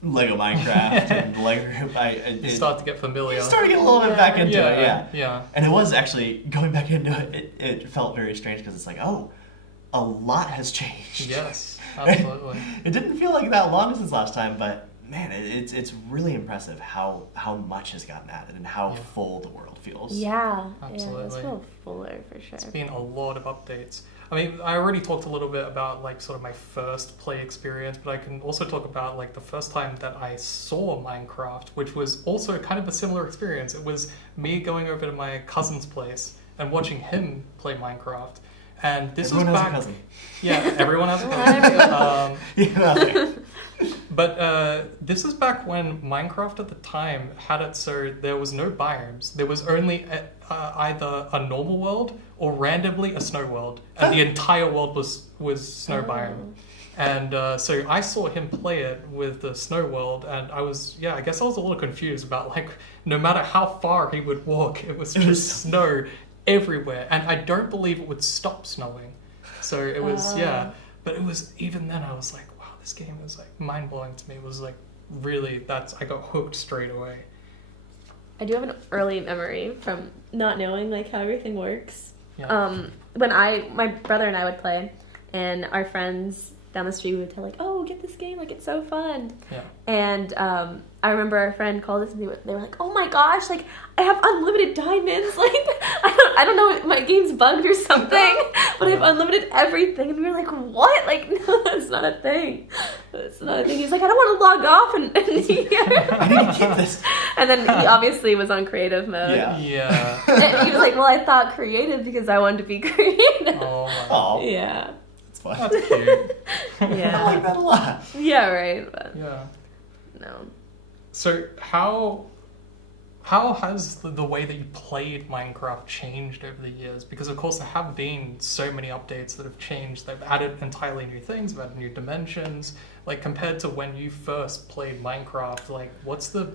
Lego Minecraft and Lego Group, You start to get familiar. started to get a little bit back into it, yeah. Yeah. And it was actually, going back into it, it felt very strange, because it's like, oh, a lot has changed. Yes, absolutely. It didn't feel like that long since last time, but man, it's really impressive how much has gotten added and how full the world feels. Yeah. Yeah, Absolutely. it's a little fuller for sure. It's been a lot of updates. I mean, I already talked a little bit about like sort of my first play experience, but I can also talk about like the first time that I saw Minecraft, which was also kind of a similar experience. It was me going over to my cousin's place and watching him play Minecraft. And this Everyone was has back. a cousin. Yeah, everyone has a cousin. But this is back when Minecraft at the time had it so there was no biomes. There was only either a normal world or randomly a snow world, and the entire world was snow biome. And so I saw him play it with the snow world, and I guess I was a little confused about like no matter how far he would walk, it was just snow everywhere, and I don't believe it would stop snowing. So it was but it was even then I was like, wow, this game is like mind blowing to me. It was like really I got hooked straight away. I do have an early memory from not knowing like how everything works. Yeah. When my brother and I would play, and our friends down the street would tell like, "Oh, get this game! Like it's so fun." Yeah. And I remember our friend called us and they were like, "Oh my gosh! Like I have unlimited diamonds! Like I don't know if my game's bugged or something, but I have unlimited everything." And we were like, "What? Like no, that's not a thing. That's not a thing." He's like, "I don't want to log off and I need to keep this. And then he obviously was on creative mode. Yeah. Yeah. And he was like, "Well, I thought creative because I wanted to be creative." Oh my. Oh, Yeah. it's fun. That's cute. I Yeah. like that a lot. Yeah, right. But Yeah. no. So how has the way that you played Minecraft changed over the years? Because of course there have been so many updates that have changed. They've added entirely new things, they've added new dimensions. Like compared to when you first played Minecraft, like what's the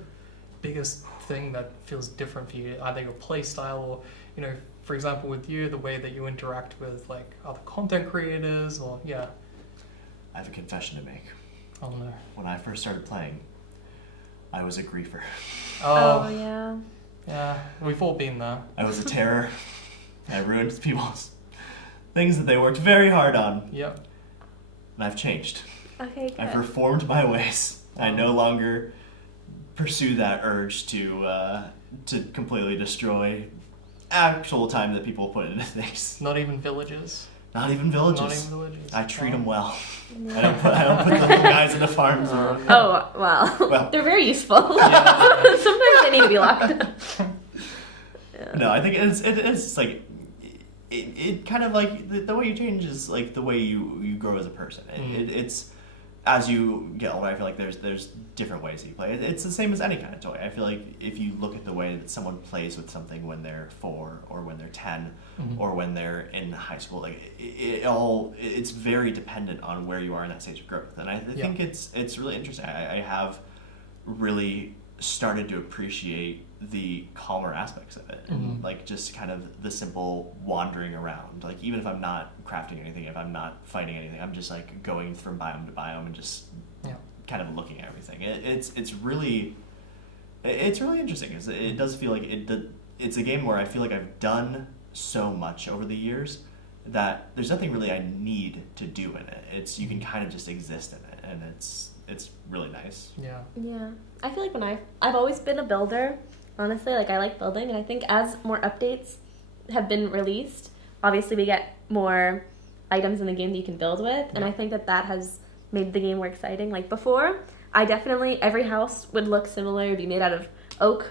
biggest thing that feels different for you? Either your play style or, you know, for example with you, the way that you interact with like other content creators or I have a confession to make. I don't know. When I first started playing, I was a griefer. Oh, yeah. Yeah, we've all been there. I was a terror. I ruined people's things that they worked very hard on. Yep. And I've changed. Okay, good. I've reformed my ways. I no longer pursue that urge to completely destroy actual time that people put into things. Not even villages. Not even villages. Not even villages. I treat them well. Yeah. I don't put the little guys into farms. Oh, wow. Well. They're very useful. Yeah. Sometimes they need to be locked up. Yeah. No, I think it's like it kind of like the way you change is like the way you grow as a person. It's as you get older, I feel like there's different ways that you play. It's the same as any kind of toy. I feel like if you look at the way that someone plays with something when they're 4 or when they're 10 or when they're in high school, like it's very dependent on where you are in that stage of growth. And I think it's really interesting. I have really started to appreciate the calmer aspects of it, and like just kind of the simple wandering around. Like even if I'm not crafting anything, if I'm not fighting anything, I'm just like going from biome to biome and just kind of looking at everything. It's really interesting. It does feel like it's a game where I feel like I've done so much over the years that there's nothing really I need to do in it. You can kind of just exist in it, and it's really nice. Yeah. Yeah. I feel like I've always been a builder, honestly. Like I like building, and I think as more updates have been released, obviously we get more items in the game that you can build with, and I think that has made the game more exciting. Like before, every house would look similar. It would be made out of oak,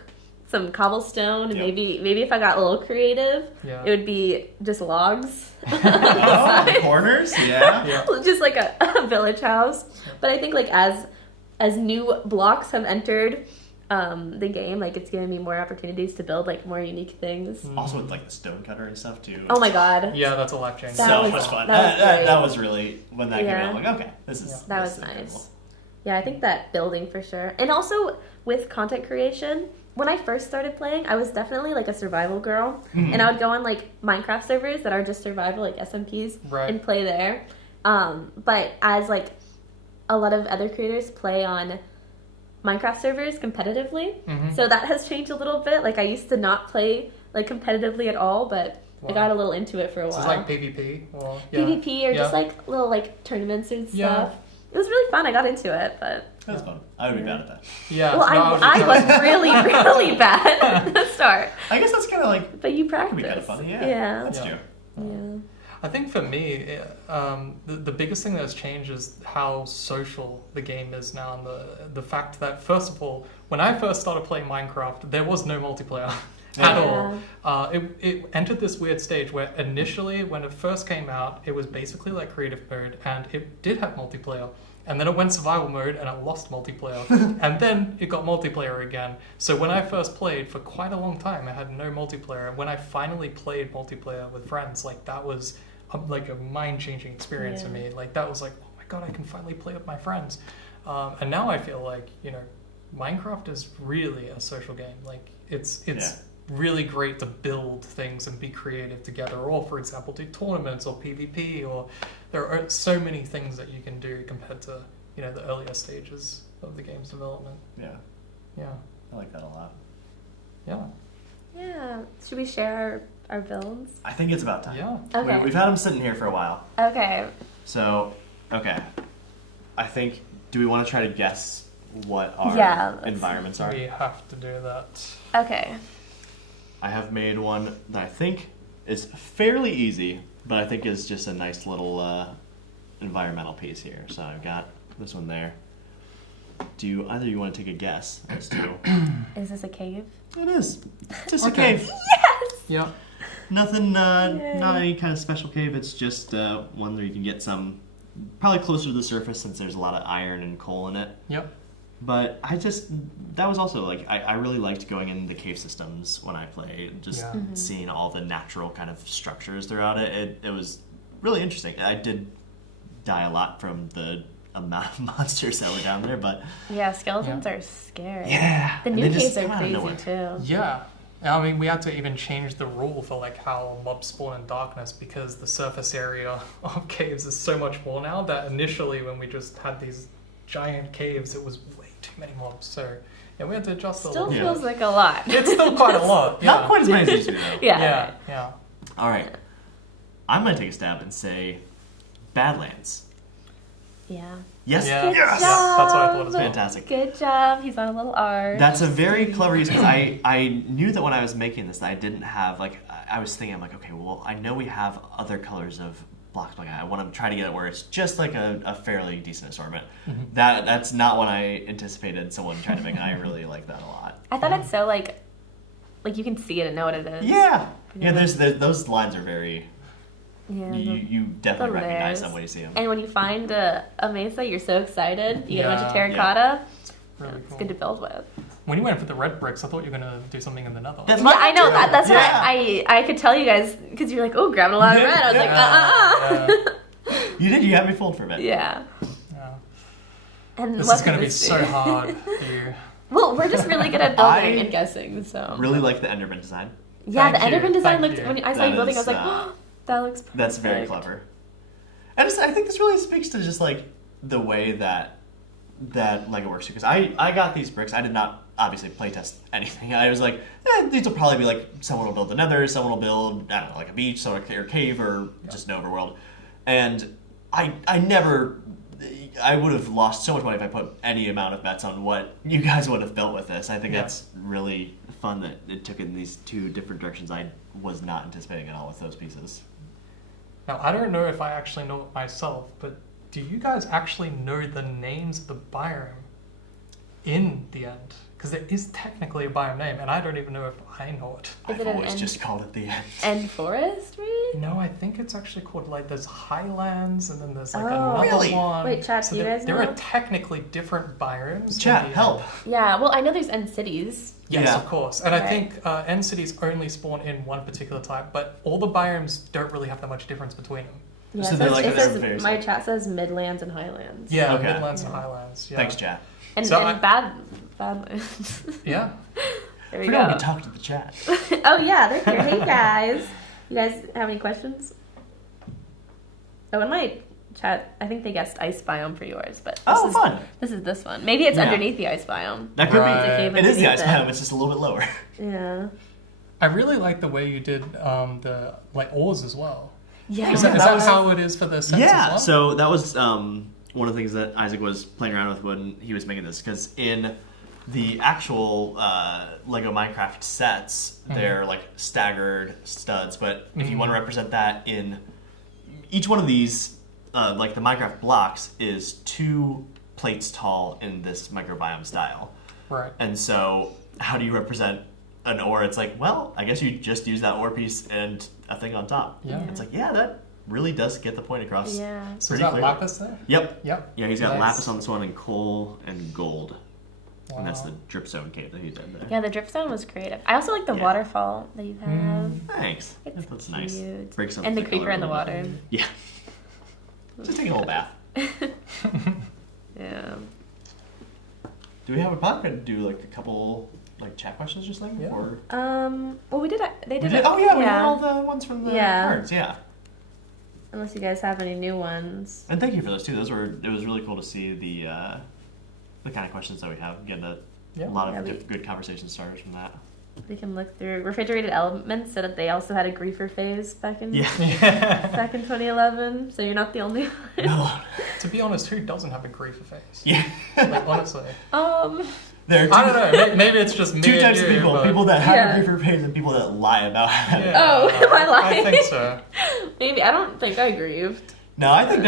some cobblestone, and maybe if I got a little creative, it would be just logs. Oh, corners, yeah. Just like a village house. But I think like as new blocks have entered the game, like it's giving me more opportunities to build like more unique things. Also with like the stone cutter and stuff too. Oh my god. Yeah, that's a life changer. That was- much fun. that was great. That was really when that came Yeah. out. I'm like, okay, this is That this was is nice. cool. Yeah, I think that building for sure. And also with content creation, when I first started playing, I was definitely like a survival girl. And I would go on like Minecraft servers that are just survival, like SMPs, and play there. But as like a lot of other creators play on Minecraft servers competitively, so that has changed a little bit. Like I used to not play like competitively at all, but I got a little into it for a while. So it's like PvP or PvP or just like little like tournaments and stuff. It was really fun. I got into it, but That was fun. I would be bad at that. Yeah. well, I was really really bad at the start. I guess that's kind of like But you could practice. be kind of funny. Yeah, Yeah. that's true. Yeah. I think for me, the biggest thing that's changed is how social the game is now, and the fact that, first of all, when I first started playing Minecraft, there was no multiplayer at all. It entered this weird stage where initially, when it first came out, it was basically like creative mode, and it did have multiplayer. And then it went survival mode and it lost multiplayer. And then it got multiplayer again. So when I first played, for quite a long time, I had no multiplayer. And when I finally played multiplayer with friends, like that was like a mind-changing experience for me. Like that was like, oh my god, I can finally play with my friends. And now I feel like, you know, Minecraft is really a social game. Like it's really great to build things and be creative together, or for example do tournaments or PvP, or there are so many things that you can do compared to, you know, the earlier stages of the game's development. Yeah, I like that a lot. Yeah. Should we share our builds? I think it's about time. Yeah. Okay. We've had them sitting here for a while. Okay. So, okay. I think, do we want to try to guess what our environments are? We have to do that. Okay. I have made one that I think is fairly easy, but I think is just a nice little environmental piece here. So I've got this one there. Do either of you want to take a guess as to? Is this a cave? It is. Just a Okay. cave. Yes! Yeah. Nothing, Yay. not any kind of special cave. It's just one where you can get some, probably closer to the surface since there's a lot of iron and coal in it. Yep. But that was also like, I really liked going in the cave systems when I played, just seeing all the natural kind of structures throughout it. It was really interesting. I did die a lot from the amount of monsters that were down there, but Yeah, skeletons are scary. yeah. The and new they just caves are come out of crazy nowhere. too. Yeah. I mean, we had to even change the rule for like how mobs spawn in darkness, because the surface area of caves is so much more now that initially when we just had these giant caves, it was way too many mobs. So yeah, we had to adjust a Still little. feels like a lot. It's still quite a lot. Yeah. Not quite as many as it used to be, though. Yeah. Yeah. All right. I'm going to take a stab and say Badlands. Yeah. Yes. Yeah. Good Yes. job. That's what I thought as well. Fantastic. Good job. He's on a little R. That's a very clever use, because I knew that when I was making this that I didn't have, like, I was thinking, I'm like, okay, well, I know we have other colors of blocks, but I want to try to get it where it's just like a fairly decent assortment. That's not what I anticipated someone trying to make, and I really like that a lot. I thought it's so like you can see it and know what it is. Yeah. Yeah, there's those lines are very, Yeah. you definitely the recognize layers. them when you see them. And when you find a mesa, you're so excited. You get a bunch of Yeah. terracotta. Really It's cool. good to build with. When you went for the red bricks, I thought you were going to do something in the nether. That's Yeah, what I know do. that. That's Yeah. what I could tell you guys because you're like, oh, grabbing a lot of Yeah, red. I was yeah. like, You did. You had me fooled for a bit. Yeah. Yeah. And This what is going to could be this so hard for you. Well, we're just really good at building I and guessing. So Really like the Enderman design. yeah, the Thank you. Enderman design Thank looked. you. When I saw That you building, I is, was like, oh, that looks. That's very perfect. clever. And I think this really speaks to just like the way that Lego works, because I got these bricks. I did not obviously playtest anything. I was like, these will probably be like, someone will build the nether, someone will build, I don't know, like a beach, or a cave, or just an overworld. And I never, I would have lost so much money if I put any amount of bets on what you guys would have built with this. I think that's really fun that it took in these two different directions I was not anticipating at all with those pieces. Now, I don't know if I actually know it myself, but do you guys actually know the names of the biome in the end? Because there is technically a biome name, and I don't even know if I know it. Is I've it an always end? just called it the end. End forest, maybe? No, I think it's actually called, like, there's Highlands, and then there's, like, Oh. another Really? one. Wait, chat, do you guys there know? are technically different biomes. in Chat, the help. end. Yeah. Well, I know there's end cities. Yes, Yeah. of course. And I Right. think end cities only spawn in one particular type, but all the biomes don't really have that much difference between them. Yeah, So it they're says, like it they're says very my similar. chat says Midlands and Highlands. Yeah, Okay. Midlands and Highlands. Yeah. Thanks, chat. And, So and Badlands. Yeah. There we Forgot we go. talked to the chat. Oh yeah, they're here. Hey guys, you guys have any questions? Oh, in my chat, I think they guessed ice biome for yours, but Fun. this is this one. Maybe it's Yeah. underneath the ice biome. That could Right. It's a cave be. It is the ice underneath biome. It's just a little bit lower. Yeah. I really like the way you did the like ores as well. Yeah. Is that that was- how it is for the sets Yeah. as well? So that was one of the things that Isaac was playing around with when he was making this, because in the actual Lego Minecraft sets, they're like staggered studs, but if you want to represent that in each one of these, like the Minecraft blocks, is 2 plates tall in this microbiome style. Right. And so, how do you represent an ore? It's like, well, I guess you just use that ore piece and a thing on top. Yeah. It's like, yeah, that really does get the point across. Yeah. So is Pretty that clear. lapis there? Yep. Yep. Yeah, he's got Nice. lapis on this one and coal and gold. And that's the Wow. dripstone cave that he did there. Yeah, the dripstone was creative. I also like the Yeah. waterfall that you have. Thanks. It's That's nice. cute. Breaks up And the color creeper a in the little bit. water. Yeah. Just take a little bath. Yeah. Do we have a pod? Or do like a couple like chat questions or something? Yeah. Or Well, we did. They we did. did? Oh yeah, we had all the ones from the Yeah. cards. Yeah. Unless you guys have any new ones. And thank you for those too. It was really cool to see the kind of questions that we have. Getting a Yeah. lot of Yeah, we- good conversation starters from that. We can look through refrigerated elements. Said that they also had a griefer phase back in Yeah. back in 2011. So you're not the only one. No. To be honest, who doesn't have a griefer face? Yeah. Like, honestly. There are two, I don't know. Maybe it's just me two and types you, of people: but- people that have Yeah. a griefer pain and people that lie about having it. Yeah, Oh, am I lying? I think so. Maybe I don't think I grieved. No, I think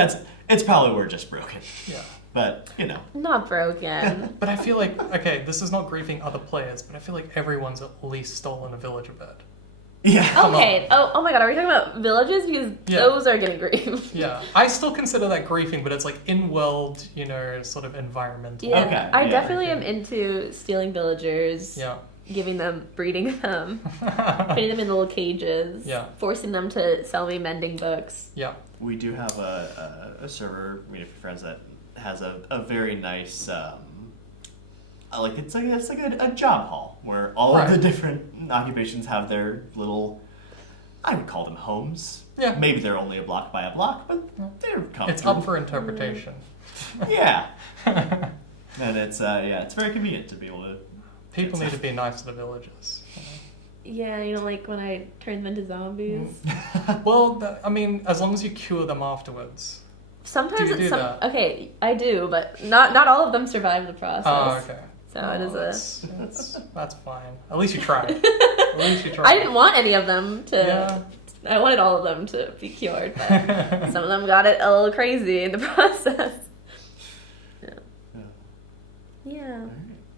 it's probably we're just broken. Yeah. But Not broken. But I feel like, okay, this is not griefing other players, but I feel like everyone's at least stolen a villager bed. yeah. Come Okay. Oh my God. Are we talking about villages? Because Yeah. those are getting grieved. Yeah. I still consider that griefing, but it's like in-world, sort of environmental. Yeah. Okay, I yeah. definitely am into stealing villagers. Yeah. Giving them, breeding them, putting them in little cages. Yeah. Forcing them to sell me mending books. Yeah. We do have a server, we have friends that has a very nice, it's like a job hall where all of the Right. different occupations have their little, I would call them homes. Yeah. Maybe they're only a block by a block, but they're comfortable. It's up for interpretation. Yeah. And it's very convenient to be able to. People need to be nice to the villagers. Yeah, like when I turn them into zombies. Well, I mean, as long as you cure them afterwards. Sometimes Do you it's do that? okay, I do, but not all of them survive the process. Oh, okay. So it is That's fine. At least you tried. At least you tried. I didn't want any of them to. Yeah. I wanted all of them to be cured, but some of them got it a little crazy in the process. Yeah. Yeah.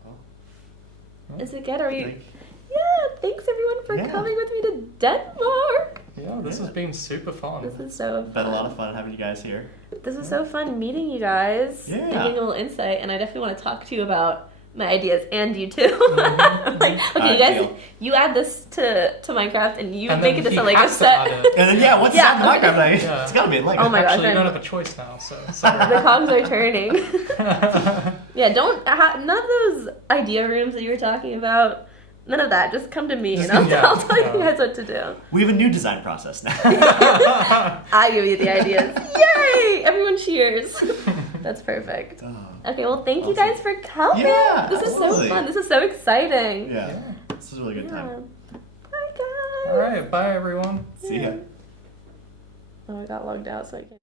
Well, Is it good? Are you? thank- Yeah. Thanks everyone for Yeah. coming with me to Denmark. Yeah, this has been super fun. This is so fun. been a lot of fun having you guys here. This was so fun meeting you guys and Yeah. getting a little insight, and I definitely want to talk to you about my ideas and you too. Mhm. Like, okay, you guys, Deal. you add this to Minecraft and you And make then it he a Lego has to add set. it. And then once Yeah, it's on the okay. Minecraft, like, Yeah. it's gotta be in Lego. Oh my gosh, Actually, you don't I'm- have a choice now, so The sorry. cogs are turning. Yeah, none of those idea rooms that you were talking about. None of that. Just come to me and I'll, Yeah, I'll tell you yeah. guys what to do. We have a new design process now. I give you the ideas. Yay! Everyone cheers. That's perfect. Okay, well, thank you Awesome. guys for coming. Yeah, This is so absolutely. fun. This is so exciting. Yeah. This is a really good time. Yeah. Bye, guys. All right, bye everyone. See ya. Oh, I got logged out, so I can't.